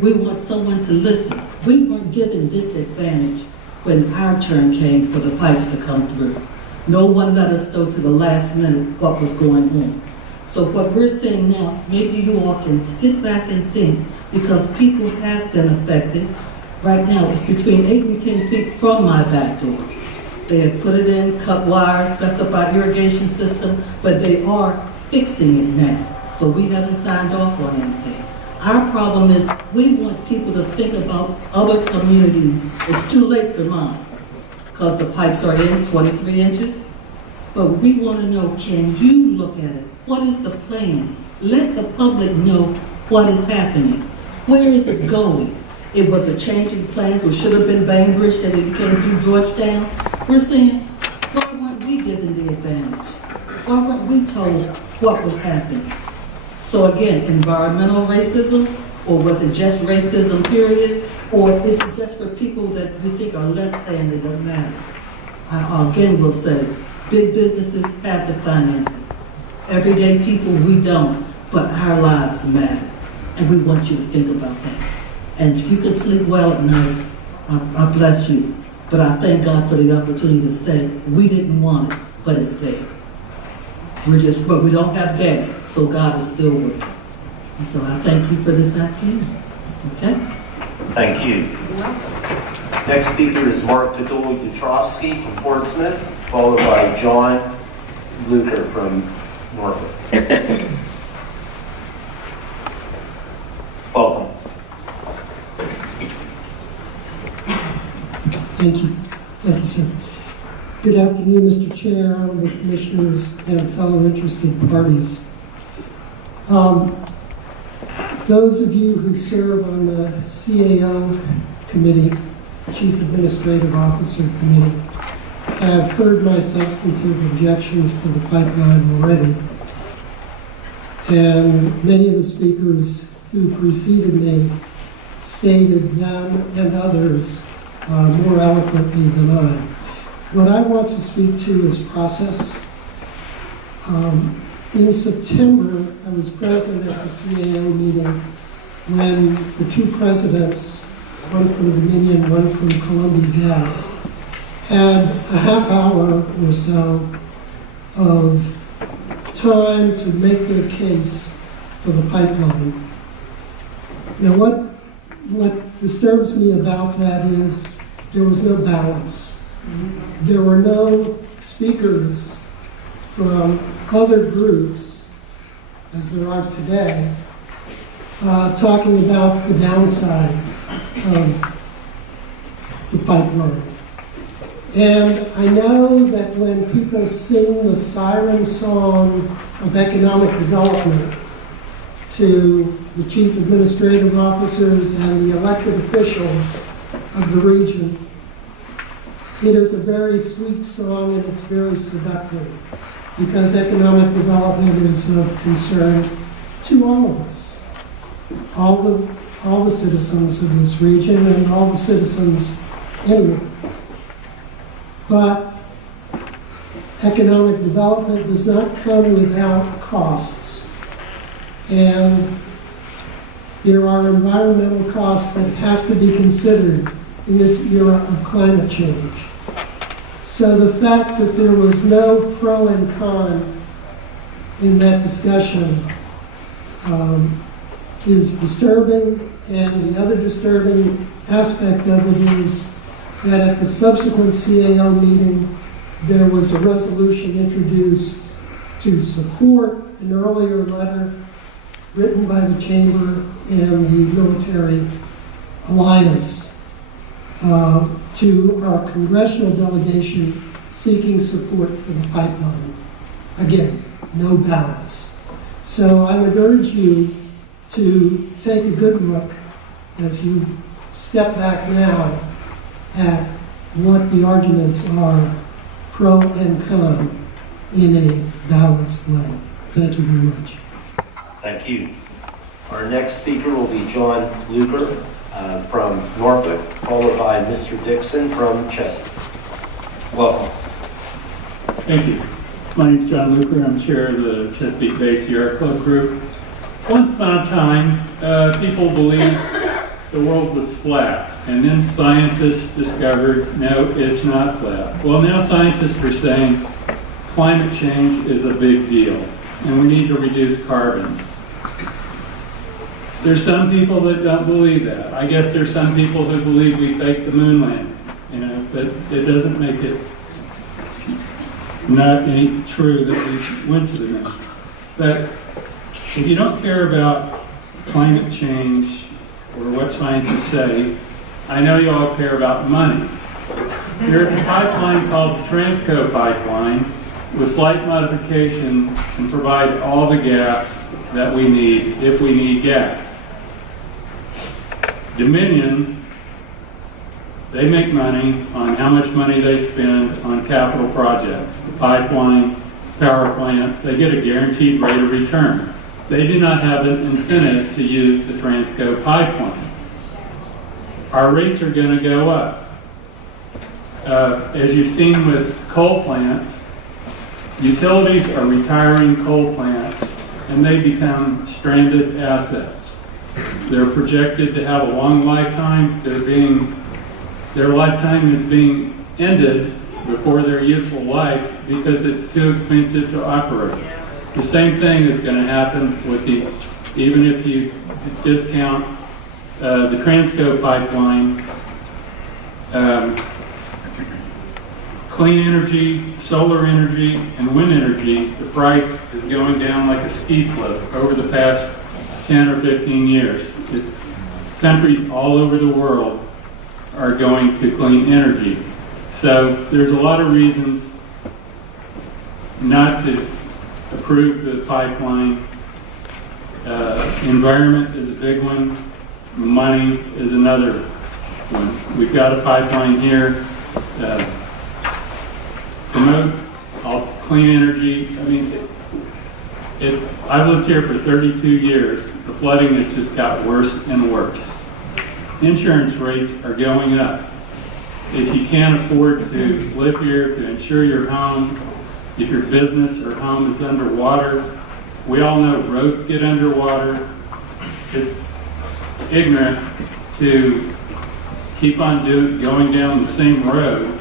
We want someone to listen. We weren't given this advantage when our turn came for the pipes to come through. No one let us know to the last minute what was going on. So what we're saying now, maybe you all can sit back and think, because people have been affected. Right now, it's between 8 and 10 feet from my back door. They have put it in, cut wires, messed up our irrigation system, but they are fixing it now. So we haven't signed off on anything. Our problem is we want people to think about other communities. It's too late for mine because the pipes are in 23 inches. But we want to know, can you look at it? What is the plans? Let the public know what is happening. Where is it going? It was a change in plans, or should have been Bainbridge that it came through Georgetown. We're saying, why weren't we given the advantage? Why weren't we told what was happening? So again, environmental racism, or was it just racism, period? Or is it just for people that we think are less than, that doesn't matter? I again will say, big businesses have the finances. Everyday people, we don't, but our lives matter. And we want you to think about that. And if you can sleep well at night, I bless you. But I thank God for the opportunity to say, we didn't want it, but it's there. But we don't have gas, so God is still working. And so I thank you for this afternoon. Okay? Thank you. Next speaker is Mark Godoy-Petrovsky from Portsmouth, followed by John Luker from Norfolk. Welcome. Thank you. Thank you, sir. Good afternoon, Mr. Chair, honorable commissioners, and fellow interested parties. Those of you who serve on the CAO committee, Chief Administrative Officer Committee, have heard my substantive objections to the pipeline already. And many of the speakers who preceded me stated them and others more eloquently than I. What I want to speak to is process. In September, I was present at the CAO meeting when the 2 presidents, one from Dominion, one from Columbia Gas, had a half hour or so of time to make their case for the pipeline. Now, what disturbs me about that is there was no balance. There were no speakers from other groups, as there are today, talking about the downside of the pipeline. And I know that when people sing the siren song of economic development to the chief administrative officers and the elected officials of the region, it is a very sweet song and it's very seductive because economic development is of concern to all of us, all the citizens of this region and all the citizens anywhere. But economic development does not come without costs. And there are environmental costs that have to be considered in this era of climate change. So the fact that there was no pro and con in that discussion is disturbing, and the other disturbing aspect of it is that at the subsequent CAO meeting, there was a resolution introduced to support an earlier letter written by the Chamber and the Military Alliance to our congressional delegation seeking support for the pipeline. Again, no balance. So I would urge you to take a good look as you step back now at what the arguments are, pro and con, in a balanced way. Thank you very much. Thank you. Our next speaker will be John Luker from Norfolk, followed by Mr. Dixon from Chesapeake. Welcome. Thank you. My name is John Luker. I'm chair of the Chesapeake Bay Sierra Club Group. Once upon a time, people believed the world was flat, and then scientists discovered, no, it's not flat. Well, now scientists are saying climate change is a big deal, and we need to reduce carbon. There's some people that don't believe that. I guess there's some people who believe we faked the moon landing, but it doesn't make it not any true that we went to the moon. But if you don't care about climate change or what scientists say, I know you all care about money. There's a pipeline called the Transco pipeline with slight modification can provide all the gas that we need if we need gas. Dominion, they make money on how much money they spend on capital projects. The pipeline, power plants, they get a guaranteed rate of return. They do not have an incentive to use the Transco pipeline. Our rates are going to go up. As you've seen with coal plants, utilities are retiring coal plants and they become stranded assets. They're projected to have a long lifetime. Their lifetime is being ended before their useful life because it's too expensive to operate. The same thing is going to happen with these, even if you discount the Transco pipeline. Clean energy, solar energy, and wind energy, the price is going down like a ski slope over the past 10 or 15 years. It's countries all over the world are going to clean energy. So there's a lot of reasons not to approve the pipeline. Environment is a big one. Money is another one. We've got a pipeline here. Promote all clean energy. I mean, I've lived here for 32 years. The flooding has just got worse and worse. Insurance rates are going up. If you can't afford to live here, to insure your home, if your business or home is underwater, we all know roads get underwater. It's ignorant to keep on going down the same road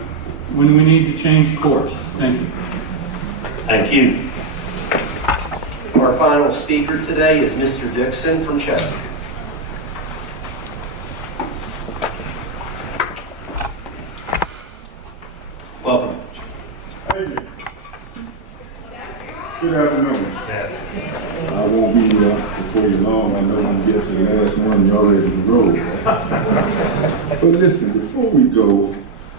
when we need to change course. Thank you. Thank you. Our final speaker today is Mr. Dixon from Chesapeake. Welcome. Good afternoon. I won't be before you long. I know when we get to the last one, you're ready to roll. But listen, before we go,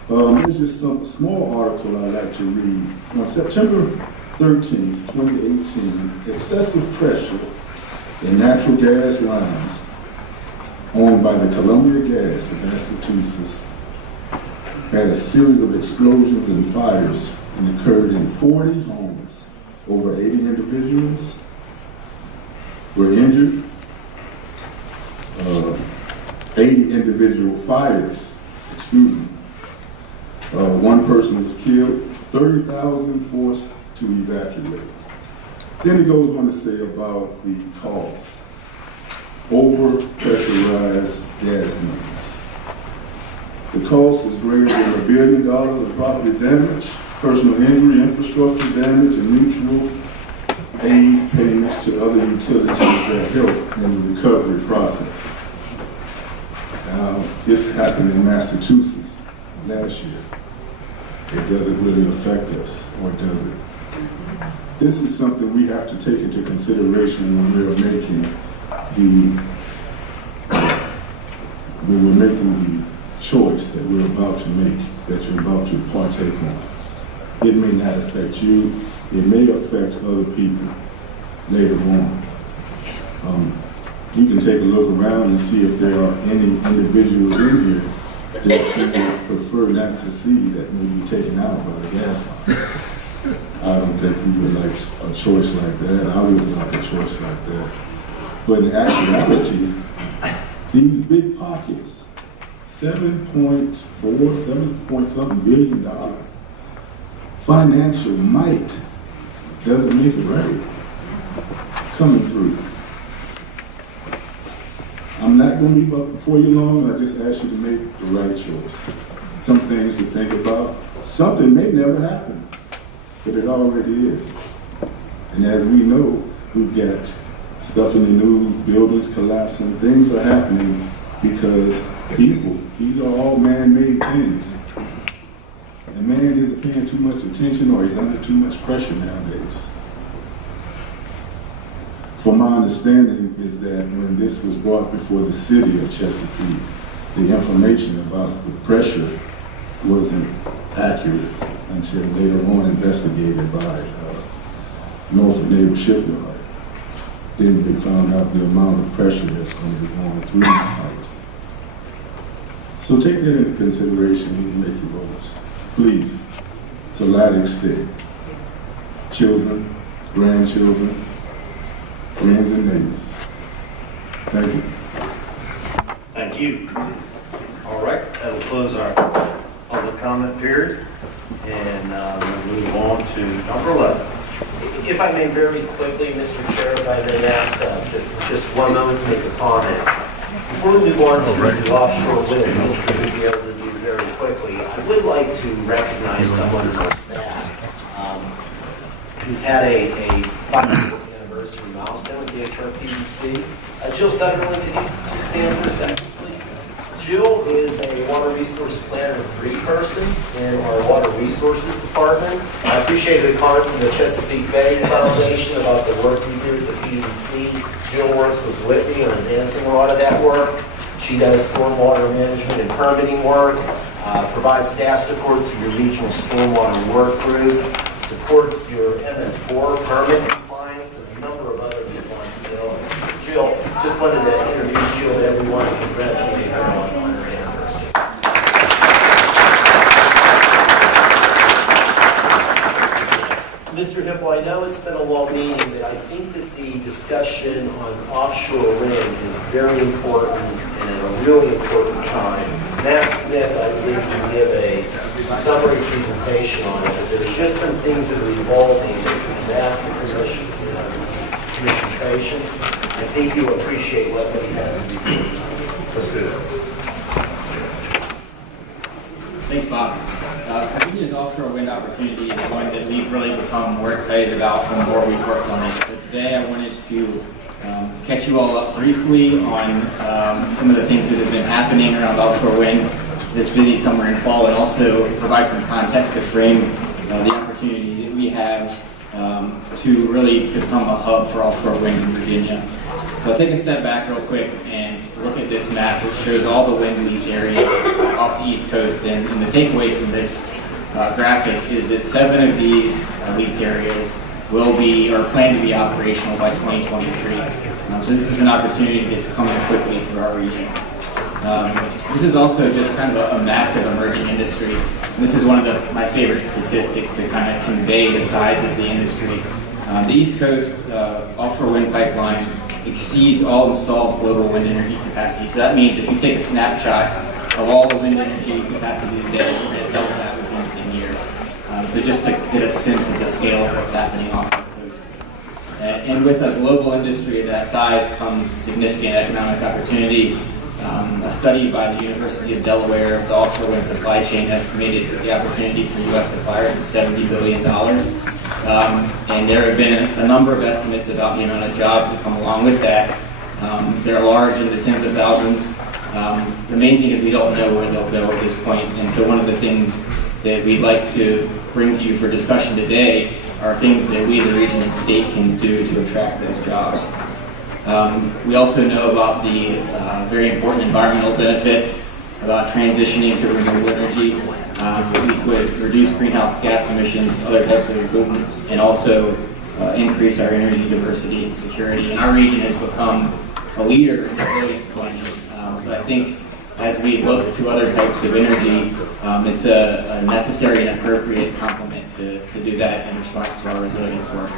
there's just some small article I'd like to read. On September 13th, 2018, excessive pressure in natural gas lines owned by the Columbia Gas of Massachusetts had a series of explosions and fires and occurred in 40 homes. Over 80 individuals were injured. 80 individual fires, excuse me. One person was killed 30,000 forced to evacuate. Then it goes on to say about the cost. Over-pressurized gas mains. The cost is greater than $1 billion of property damage, personal injury, infrastructure damage, and mutual aid payments to other utilities that help in the recovery process. This happened in Massachusetts last year. It doesn't really affect us, or does it? This is something we have to take into consideration when we're making the choice that we're about to make, that you're about to partake on. It may not affect you, it may affect other people later on. You can take a look around and see if there are any individuals in here that you would prefer not to see that may be taken out by the gas line. I don't think we would like a choice like that. I wouldn't like a choice like that. But in actuality, these big pockets, $7 point something billion, financial might doesn't make it right. Coming through. I'm not going to be before you long. I just ask you to make the right choice. Some things to think about. Something may never happen, but it already is. And as we know, we've got stuff in the news, buildings collapsing, things are happening because people, these are all man-made things. And man isn't paying too much attention or he's under too much pressure nowadays. From my understanding is that when this was brought before the city of Chesapeake, the information about the pressure wasn't accurate until later on investigated by Norfolk Naval Shipyard. Then we found out the amount of pressure that's going to be going through these pipes. So take that into consideration when you make your votes. Please, it's a lot at stake. Children, grandchildren, friends and neighbors. Thank you. Thank you. All right, that'll close our public comment period. And we'll move on to number 11. If I may very quickly, Mr. Chair, if I may ask just 1 moment to make a comment. Before we move on to the offshore wind, which we will be able to do very quickly, I would like to recognize someone on our staff who's had a 5-year anniversary milestone with the HRPDC. Jill Sutherland, can you just stand for a second, please? Jill is a water resource planner 3 person in our water resources department. I appreciate the comment from the Chesapeake Bay Foundation about the work we do at the PDC. Jill works with Whitney on advancing a lot of that work. She does stormwater management and permitting work, provides staff support through your regional stormwater work group, supports your MS4 permit compliance, and a number of other responsibilities. Jill, just wanted to introduce Jill to everyone and congratulate her on her anniversary. Mr. Hipple, I know it's been a long meeting, but I think that the discussion on offshore wind is very important and at a really important time. Matt Smith, I believe, can give a summary presentation on it, but there's just some things that are evolving and ask the Commission's patience. I think you'll appreciate what he has to do. Let's do it. Thanks, Bob. Virginia's offshore wind opportunity is one that we've really become more excited about the more we've worked on it. So today I wanted to catch you all up briefly on some of the things that have been happening around offshore wind this busy summer and fall, and also provide some context to frame the opportunities that we have to really become a hub for offshore wind in Virginia. So I'll take a step back real quick and look at this map, which shows all the wind lease areas off the East Coast. And the takeaway from this graphic is that 7 of these lease areas will be, or plan to be operational by 2023. So this is an opportunity that's coming quickly for our region. This is also just kind of a massive emerging industry. And this is one of my favorite statistics to kind of convey the size of the industry. The East Coast offshore wind pipeline exceeds all installed global wind energy capacity. So that means if you take a snapshot of all the wind energy capacity today, we're going to double that within 10 years. So just to get a sense of the scale of what's happening off the coast. And with a global industry of that size comes significant economic opportunity. A study by the University of Delaware of the offshore wind supply chain estimated that the opportunity for U.S. suppliers is $70 billion. And there have been a number of estimates about the amount of jobs that come along with that. They're large in the tens of thousands. The main thing is we don't know where they'll go at this point. And so one of the things that we'd like to bring to you for discussion today are things that we as a region and state can do to attract those jobs. We also know about the very important environmental benefits about transitioning to renewable energy. We could reduce greenhouse gas emissions, other types of pollutants, and also increase our energy diversity and security. And our region has become a leader in resilience planning. So I think as we look to other types of energy, it's a necessary and appropriate complement to do that in response to our resilience work.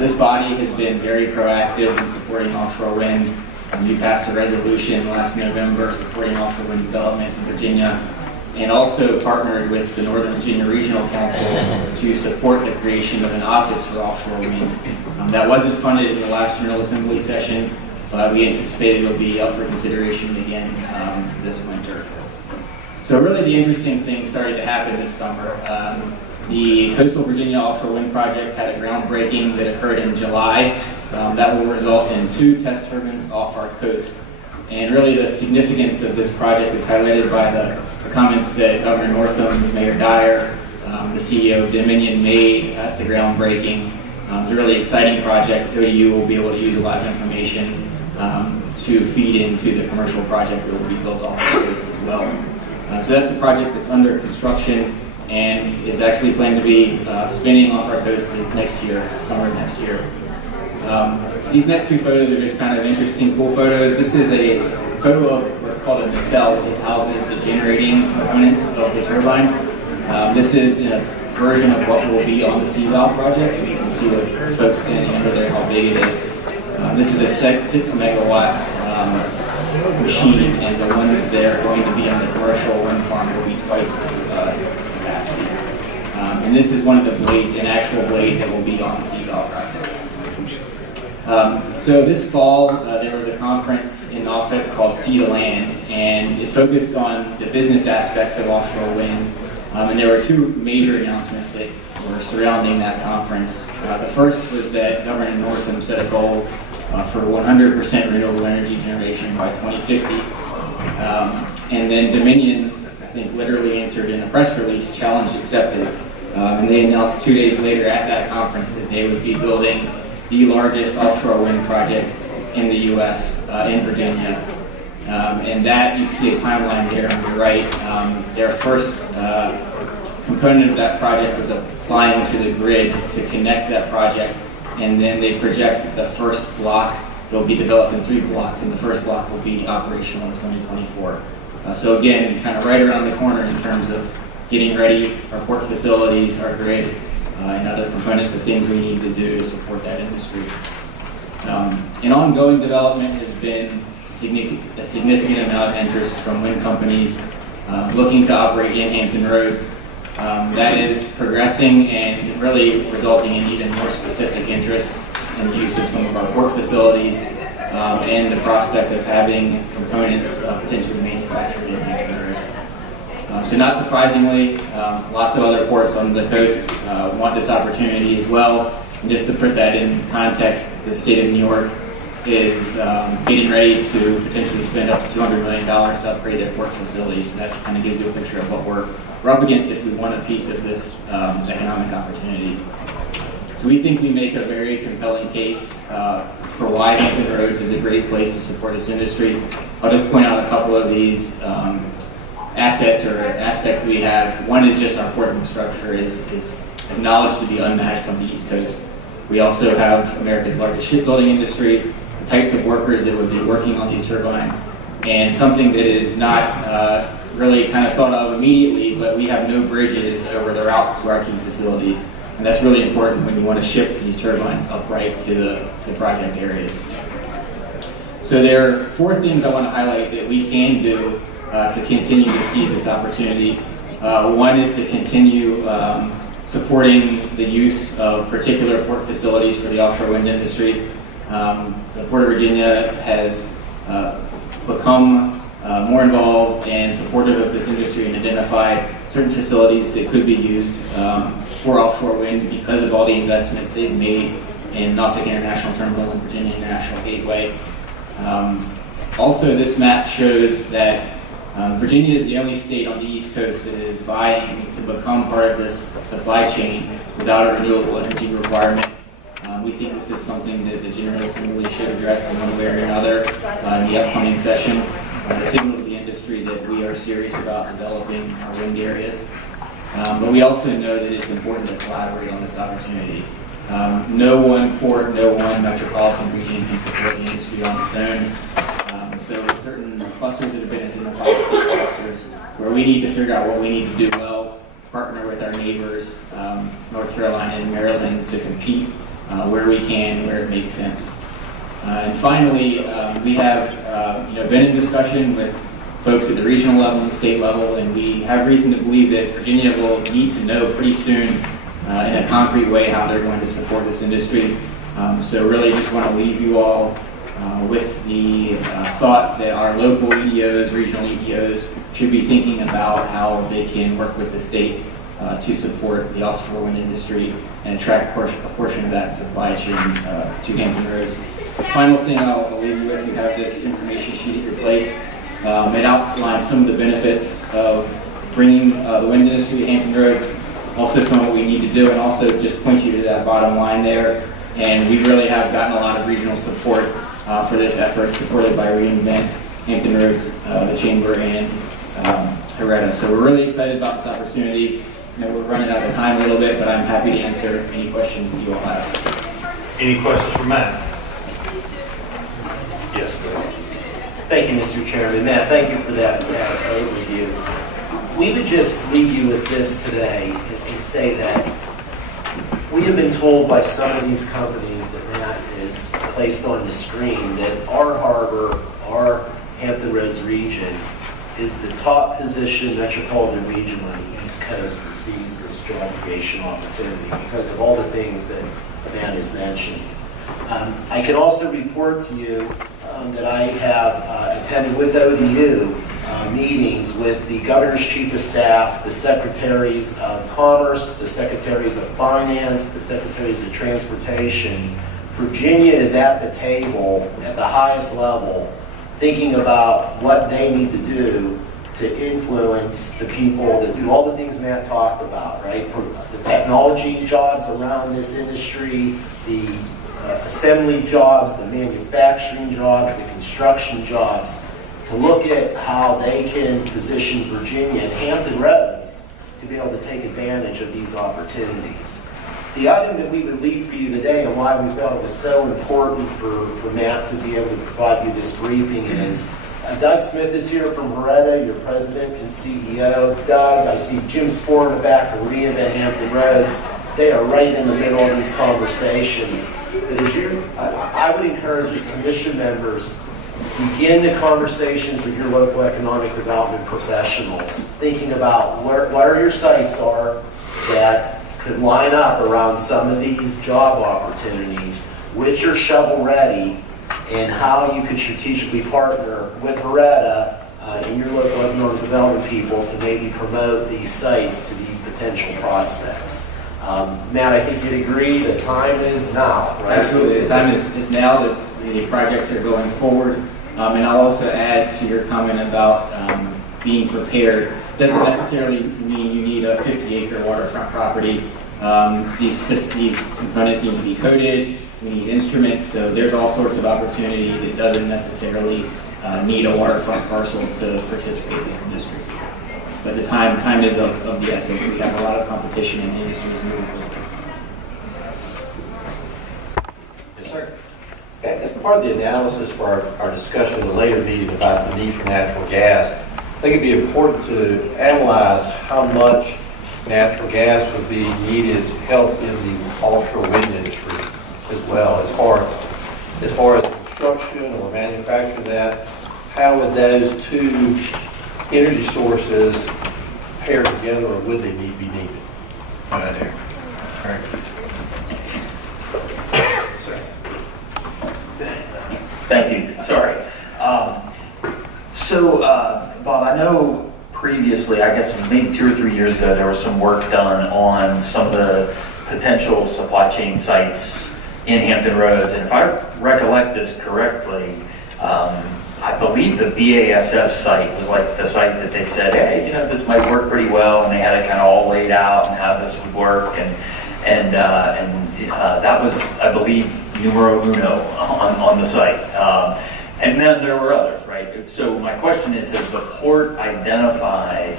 This body has been very proactive in supporting offshore wind. We passed a resolution last November supporting offshore wind development in Virginia, and also partnered with the Northern Virginia Regional Council to support the creation of an office for offshore wind. That wasn't funded in the last General Assembly session, but we anticipate it will be up for consideration again this winter. So really the interesting thing started to happen this summer. The Coastal Virginia Offshore Wind Project had a groundbreaking that occurred in July. That will result in 2 test turbines off our coast. And really the significance of this project is highlighted by the comments that Governor Northam, Mayor Dyer, the CEO of Dominion made at the groundbreaking. It's a really exciting project. ODU will be able to use a lot of information to feed into the commercial project that will be built off the coast as well. So that's a project that's under construction and is actually planned to be spinning off our coast next year, summer of next year. These next 2 photos are just kind of interesting, cool photos. This is a photo of what's called a nacelle. It houses the generating components of the turbine. This is a version of what will be on the Sea Valve project. And you can see the folks standing under there, how big it is. This is a 6 megawatt machine, and the ones that are going to be on the commercial wind farm will be twice this capacity. And this is one of the blades, an actual blade that will be on the Sea Valve project. So this fall, there was a conference in Norfolk called Sea to Land, and it focused on the business aspects of offshore wind. And there were 2 major announcements that were surrounding that conference. The first was that Governor Northam set a goal for 100% renewable energy generation by 2050. And then Dominion, I think, literally answered in a press release, challenge accepted. And they announced 2 days later at that conference that they would be building the largest offshore wind project in the U.S. In Virginia. And that, you see a timeline there on the right. Their first component of that project was applying to the grid to connect that project, and then they project that the first block will be developed in 3 blocks, and the first block will be operational in 2024. So again, kind of right around the corner in terms of getting ready our port facilities, our grid, and other components of things we need to do to support that industry. And ongoing development has been a significant amount of interest from wind companies looking to operate in Hampton Roads. That is progressing and really resulting in even more specific interest in the use of some of our port facilities and the prospect of having components potentially manufactured in Hampton Roads. So not surprisingly, lots of other ports on the coast want this opportunity as well. And just to put that in context, the state of New York is getting ready to potentially spend up to $200 million to upgrade their port facilities. So that kind of gives you a picture of what we're up against if we want a piece of this economic opportunity. So we think we make a very compelling case for why Hampton Roads is a great place to support this industry. I'll just point out a couple of these assets or aspects that we have. One is just our port infrastructure is acknowledged to be unmatched on the East Coast. We also have America's largest shipbuilding industry, the types of workers that would be working on these turbines, and something that is not really kind of thought of immediately, but we have no bridges over the routes to our key facilities. And that's really important when you want to ship these turbines upright to the project areas. So there are 4 things I want to highlight that we can do to continue to seize this opportunity. One is to continue supporting the use of particular port facilities for the offshore wind industry. The Port of Virginia has become more involved and supportive of this industry and identified certain facilities that could be used for offshore wind because of all the investments they've made in Norfolk International Terminal and Virginia International Gateway. Also, this map shows that Virginia is the only state on the East Coast that is vying to become part of this supply chain without a renewable energy requirement. We think this is something that the General Assembly should address in one way or another in the upcoming session. To signal to the industry that we are serious about developing our wind areas. But we also know that it's important to collaborate on this opportunity. No one port, no one metropolitan region can support the industry on its own. So certain clusters that have been identified as state clusters where we need to figure out what we need to do well, partner with our neighbors, North Carolina and Maryland, to compete where we can, where it makes sense. And finally, we have been in discussion with folks at the regional level and the state level, and we have reason to believe that Virginia will need to know pretty soon in a concrete way how they're going to support this industry. So really just want to leave you all with the thought that our local EDOs, regional EDOs, should be thinking about how they can work with the state to support the offshore wind industry and attract a portion of that supply chain to Hampton Roads. Final thing I'll leave you with, you have this information sheet at your place. It outlines some of the benefits of bringing the wind industry to Hampton Roads, also some of what we need to do, and also just point you to that bottom line there. And we really have gotten a lot of regional support for this effort, supported by Reinvent, Hampton Roads, the Chamber, and Heretta. So we're really excited about this opportunity. We're running out of time a little bit, but I'm happy to answer any questions that you all have. Any questions for Matt? Yes, go ahead. Thank you, Mr. Chairman. Matt, thank you for that overview. We would just leave you with this today and say that we have been told by some of these companies that Matt is placed on the screen that our harbor, our Hampton Roads region, is the top position metropolitan region on the East Coast to seize this job creation opportunity because of all the things that Matt has mentioned. I can also report to you that I have attended with ODU meetings with the Governor's Chief of Staff, the Secretaries of Commerce, the Secretaries of Finance, the Secretaries of Transportation. Virginia is at the table at the highest level thinking about what they need to do to influence the people that do all the things Matt talked about, right? The technology jobs around this industry, the assembly jobs, the manufacturing jobs, the construction jobs, to look at how they can position Virginia and Hampton Roads to be able to take advantage of these opportunities. The item that we would leave for you today and why we felt it was so important for Matt to be able to provide you this briefing is Doug Smith is here from Heretta, your president and CEO. Doug, I see Jim Spohr in the back from Reinvent Hampton Roads. They are right in the middle of these conversations. But I would encourage as commission members, begin the conversations with your local economic development professionals, thinking about where your sites are that could line up around some of these job opportunities, which are shovel ready, and how you could strategically partner with Heretta and your local economic development people to maybe promote these sites to these potential prospects. Matt, I think you'd agree the time is now, right? Absolutely, the time is now that the projects are going forward. And I'll also add to your comment about being prepared. Doesn't necessarily mean you need a 50-acre waterfront property. These components need to be coded. We need instruments. So there's all sorts of opportunity that doesn't necessarily need a waterfront parcel to participate in this industry. But the time is of the essence. We have a lot of competition in the industry is moving forward. Yes, sir. As part of the analysis for our discussion in the later meeting about the need for natural gas, I think it'd be important to analyze how much natural gas would be needed to help in the offshore wind industry as well. As far as construction or manufacturing that, how would those two energy sources paired together, or would they be needed? Good idea. Thank you. Sorry. Bob, I know previously, I guess maybe 2 or 3 years ago, there was some work done on some of the potential supply chain sites in Hampton Roads. And if I recollect this correctly, I believe the BASF site was like the site that they said, hey, this might work pretty well, and they had it kind of all laid out and how this would work, and that was, I believe, numero uno on the site. And then there were others, right? So my question is, has the port identified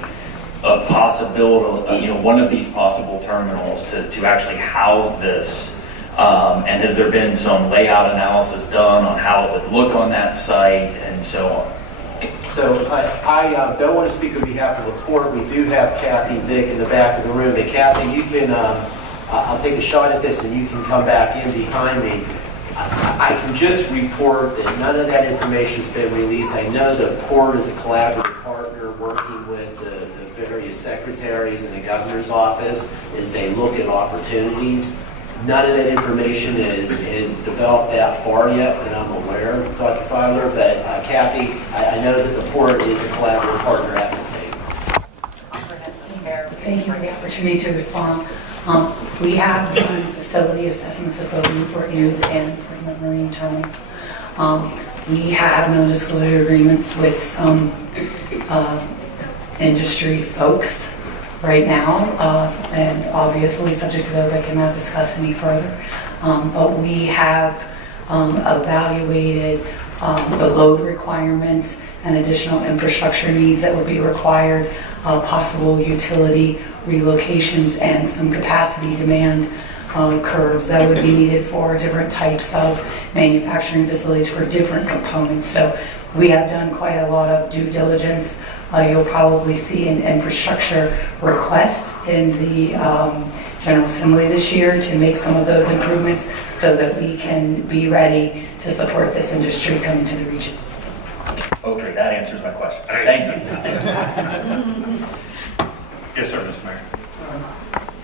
a possibility, one of these possible terminals to actually house this? And has there been some layout analysis done on how it would look on that site and so on? So I don't want to speak on behalf of the port. We do have Kathy and Vic in the back of the room. But Kathy, you can, I'll take a shot at this and you can come back in behind me. I can just report that none of that information has been released. I know the port is a collaborative partner working with the various secretaries in the governor's office as they look at opportunities. None of that information is developed that far yet that I'm aware, Dr. Filer, but Kathy, I know that the port is a collaborative partner at the table. Thank you for the opportunity to respond. We have done facility assessments of both Newport News and Portsmouth Marine Terminal. We have no disclosure agreements with some industry folks right now, and obviously subject to those I cannot discuss any further. But we have evaluated the load requirements and additional infrastructure needs that would be required, possible utility relocations, and some capacity demand curves that would be needed for different types of manufacturing facilities for different components. So we have done quite a lot of due diligence. You'll probably see an infrastructure request in the General Assembly this year to make some of those improvements so that we can be ready to support this industry coming to the region. Okay, that answers my question. Thank you. Yes, sir, Mr. Mayor.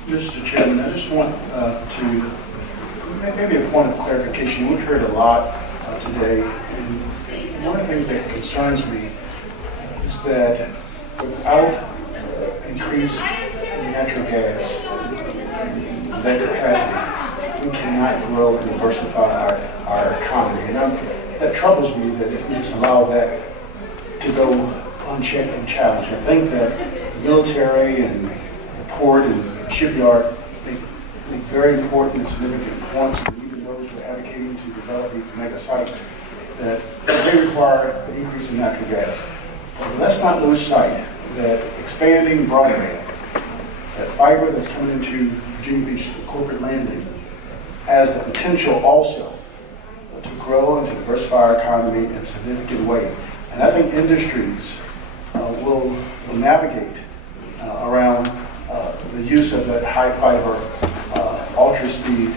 Mr. Chairman, I just want to maybe a point of clarification. We've heard a lot today, and one of the things that concerns me is that without increase in natural gas, that capacity, we cannot grow and diversify our economy. And that troubles me that if we just allow that to go unchecked and challenged. I think that the military and the port and the shipyard make very important and significant points, and even those who are advocating to develop these mega sites, that they require an increase in natural gas. But let's not lose sight that expanding broadband, that fiber that's coming into Virginia Beach corporate landing, has the potential also to grow and to diversify our economy in a significant way. And I think industries will navigate around the use of that high fiber, ultra speed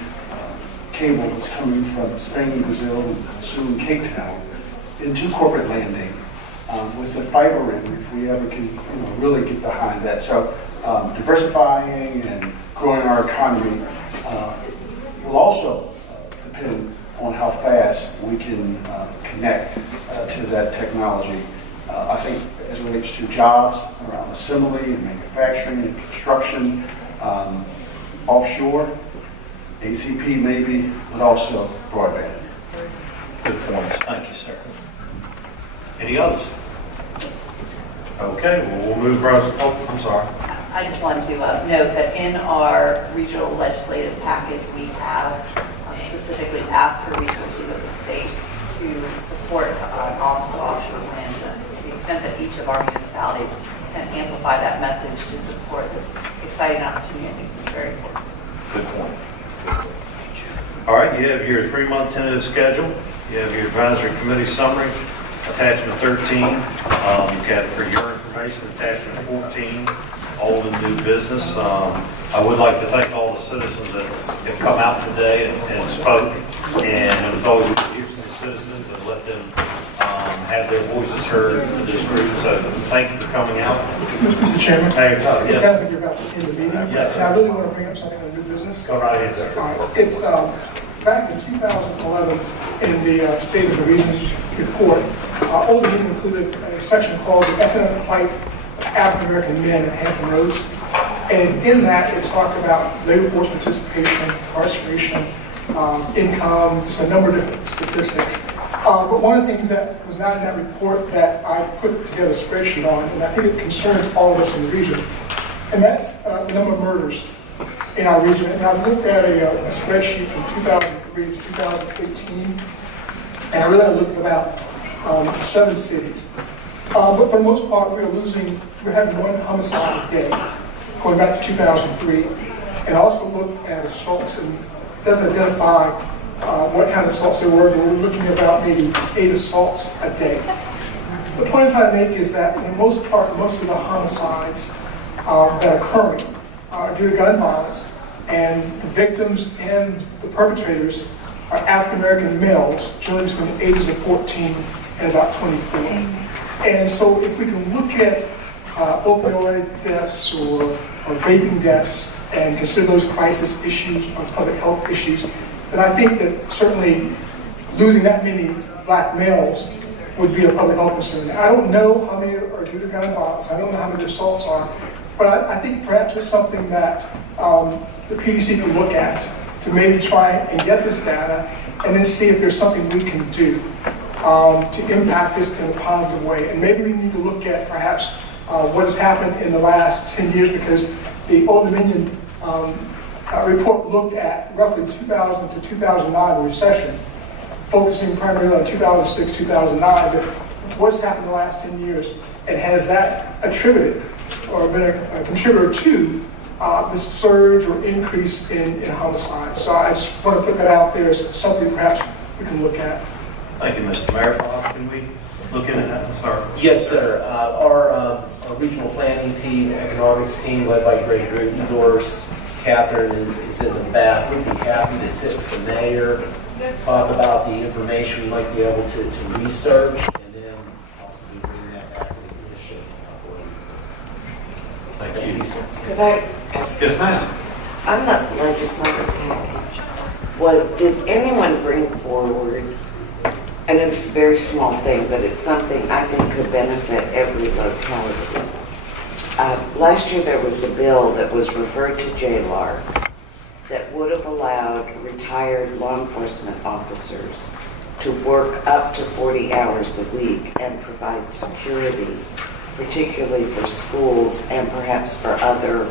cable that's coming from Spain, Brazil, and soon Cape Town into corporate landing with the fiber ring, if we ever can really get behind that. So diversifying and growing our economy will also depend on how fast we can connect to that technology. I think as it relates to jobs around assembly and manufacturing and construction, offshore, ACP maybe, but also broadband. Good points. Thank you, sir. Any others? Okay, well, we'll move right. Oh, I'm sorry. I just wanted to note that in our regional legislative package, we have specifically asked for resources of the state to support also offshore wind to the extent that each of our municipalities can amplify that message to support this exciting opportunity. I think it's very important. Good point. All right, you have your 3-month tentative schedule. You have your advisory committee summary, attachment 13. You've got for your information, attachment 14, old and new business. I would like to thank all the citizens that have come out today and spoke. And it was always good to hear from the citizens and let them have their voices heard for this group, so thank you for coming out. Mr. Chairman, Hey, Todd, it yes. sounds like you're about to end the meeting. Yes. And I really want to bring up something on new business. Go right ahead, sir. All right. It's back in 2011 in the State of the Region report. Old Dominion included a section called the Economic Plight of African American Men at Hampton Roads. And in that, it talked about labor force participation, incarceration, income, just a number of different statistics. But one of the things that was not in that report that I put together a spreadsheet on, and I think it concerns all of us in the region, and that's the number of murders in our region. And I looked at a spreadsheet from 2003 to 2018, and I really looked at about 7 cities. But for the most part, we're having 1 homicide a day, going back to 2003, and also looked at assaults, and it doesn't identify what kind of assaults there were, but we're looking at about maybe 8 assaults a day. The point I'm trying to make is that for the most part, most of the homicides that are occurring are due to gun violence, and the victims and the perpetrators are African American males, generally between the ages of 14 and about 24. And so if we can look at opioid deaths or vaping deaths and consider those crisis issues or public health issues, then I think that certainly losing that many black males would be a public health concern. I don't know how many are due to gun violence. I don't know how many assaults are, but I think perhaps it's something that the PDC can look at to maybe try and get this data and then see if there's something we can do to impact this in a positive way. And maybe we need to look at perhaps what has happened in the last 10 years, because the Old Dominion report looked at roughly 2000 to 2009 recession, focusing primarily on 2006, 2009, but what's happened in the last 10 years, and has that attributed or been a contributor to this surge or increase in homicide. So I just want to put that out there as something perhaps we can look at. Thank you, Mr. Mayor. Bob, can we look into that? Sorry. Yes, sir. Our regional planning team, economics team, led by Greg Rudendorf, Catherine is in the back. We'd be happy to sit with the mayor, talk about the information we might be able to research, and then possibly bring that back to the commission. Thank you, sir. Could I ask? Yes, ma'am. On the legislative package, did anyone bring forward, and it's a very small thing, but it's something I think could benefit every locality. Last year there was a bill that was referred to JLAR that would have allowed retired law enforcement officers to work up to 40 hours a week and provide security, particularly for schools and perhaps for other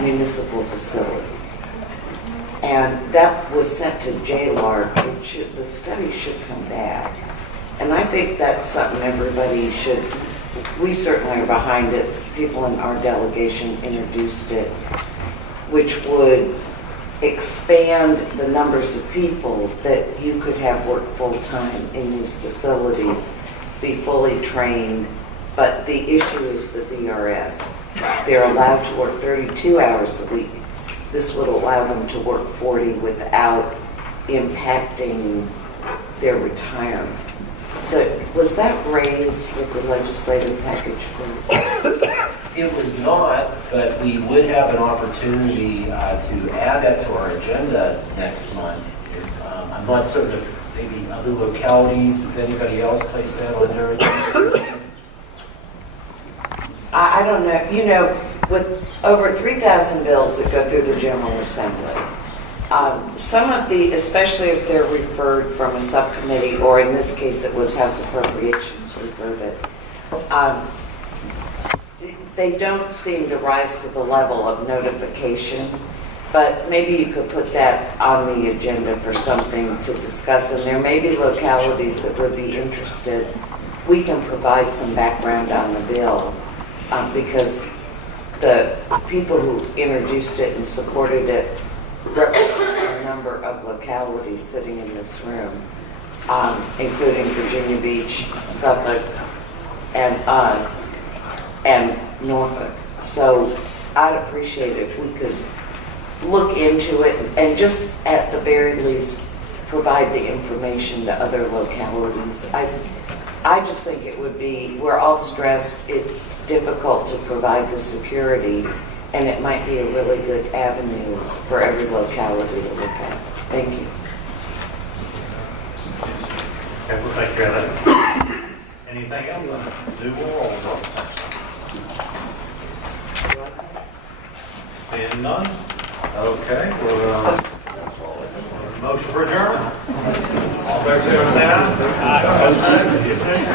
municipal facilities. And that was sent to JLAR. The study should come back. And I think that's something everybody should, we certainly are behind it. People in our delegation introduced it, which would expand the numbers of people that you could have work full-time in these facilities, be fully trained. But the issue is the VRS. They're allowed to work 32 hours a week. This would allow them to work 40 without impacting their retirement. So was that raised with the legislative package group? It was not, but we would have an opportunity to add that to our agenda next month. I'm not certain if maybe other localities, does anybody else place that on their agenda? I don't know. You know, with over 3,000 bills that go through the General Assembly, some of the, especially if they're referred from a subcommittee, or in this case it was House Appropriations referred it, they don't seem to rise to the level of notification. But maybe you could put that on the agenda for something to discuss, and there may be localities that would be interested. We can provide some background on the bill, because the people who introduced it and supported it represent a number of localities sitting in this room, including Virginia Beach, Suffolk, and us, and Norfolk. So I'd appreciate it if we could look into it and just at the very least provide the information to other localities. I just think it would be, we're all stressed, it's difficult to provide the security, and it might be a really good avenue for every locality to look at. Thank you. Okay, we'll take care of that. Anything else? Do roll call. Seeing none? Okay, we'll, motion for adjournment. All in favor, say aye. Aye.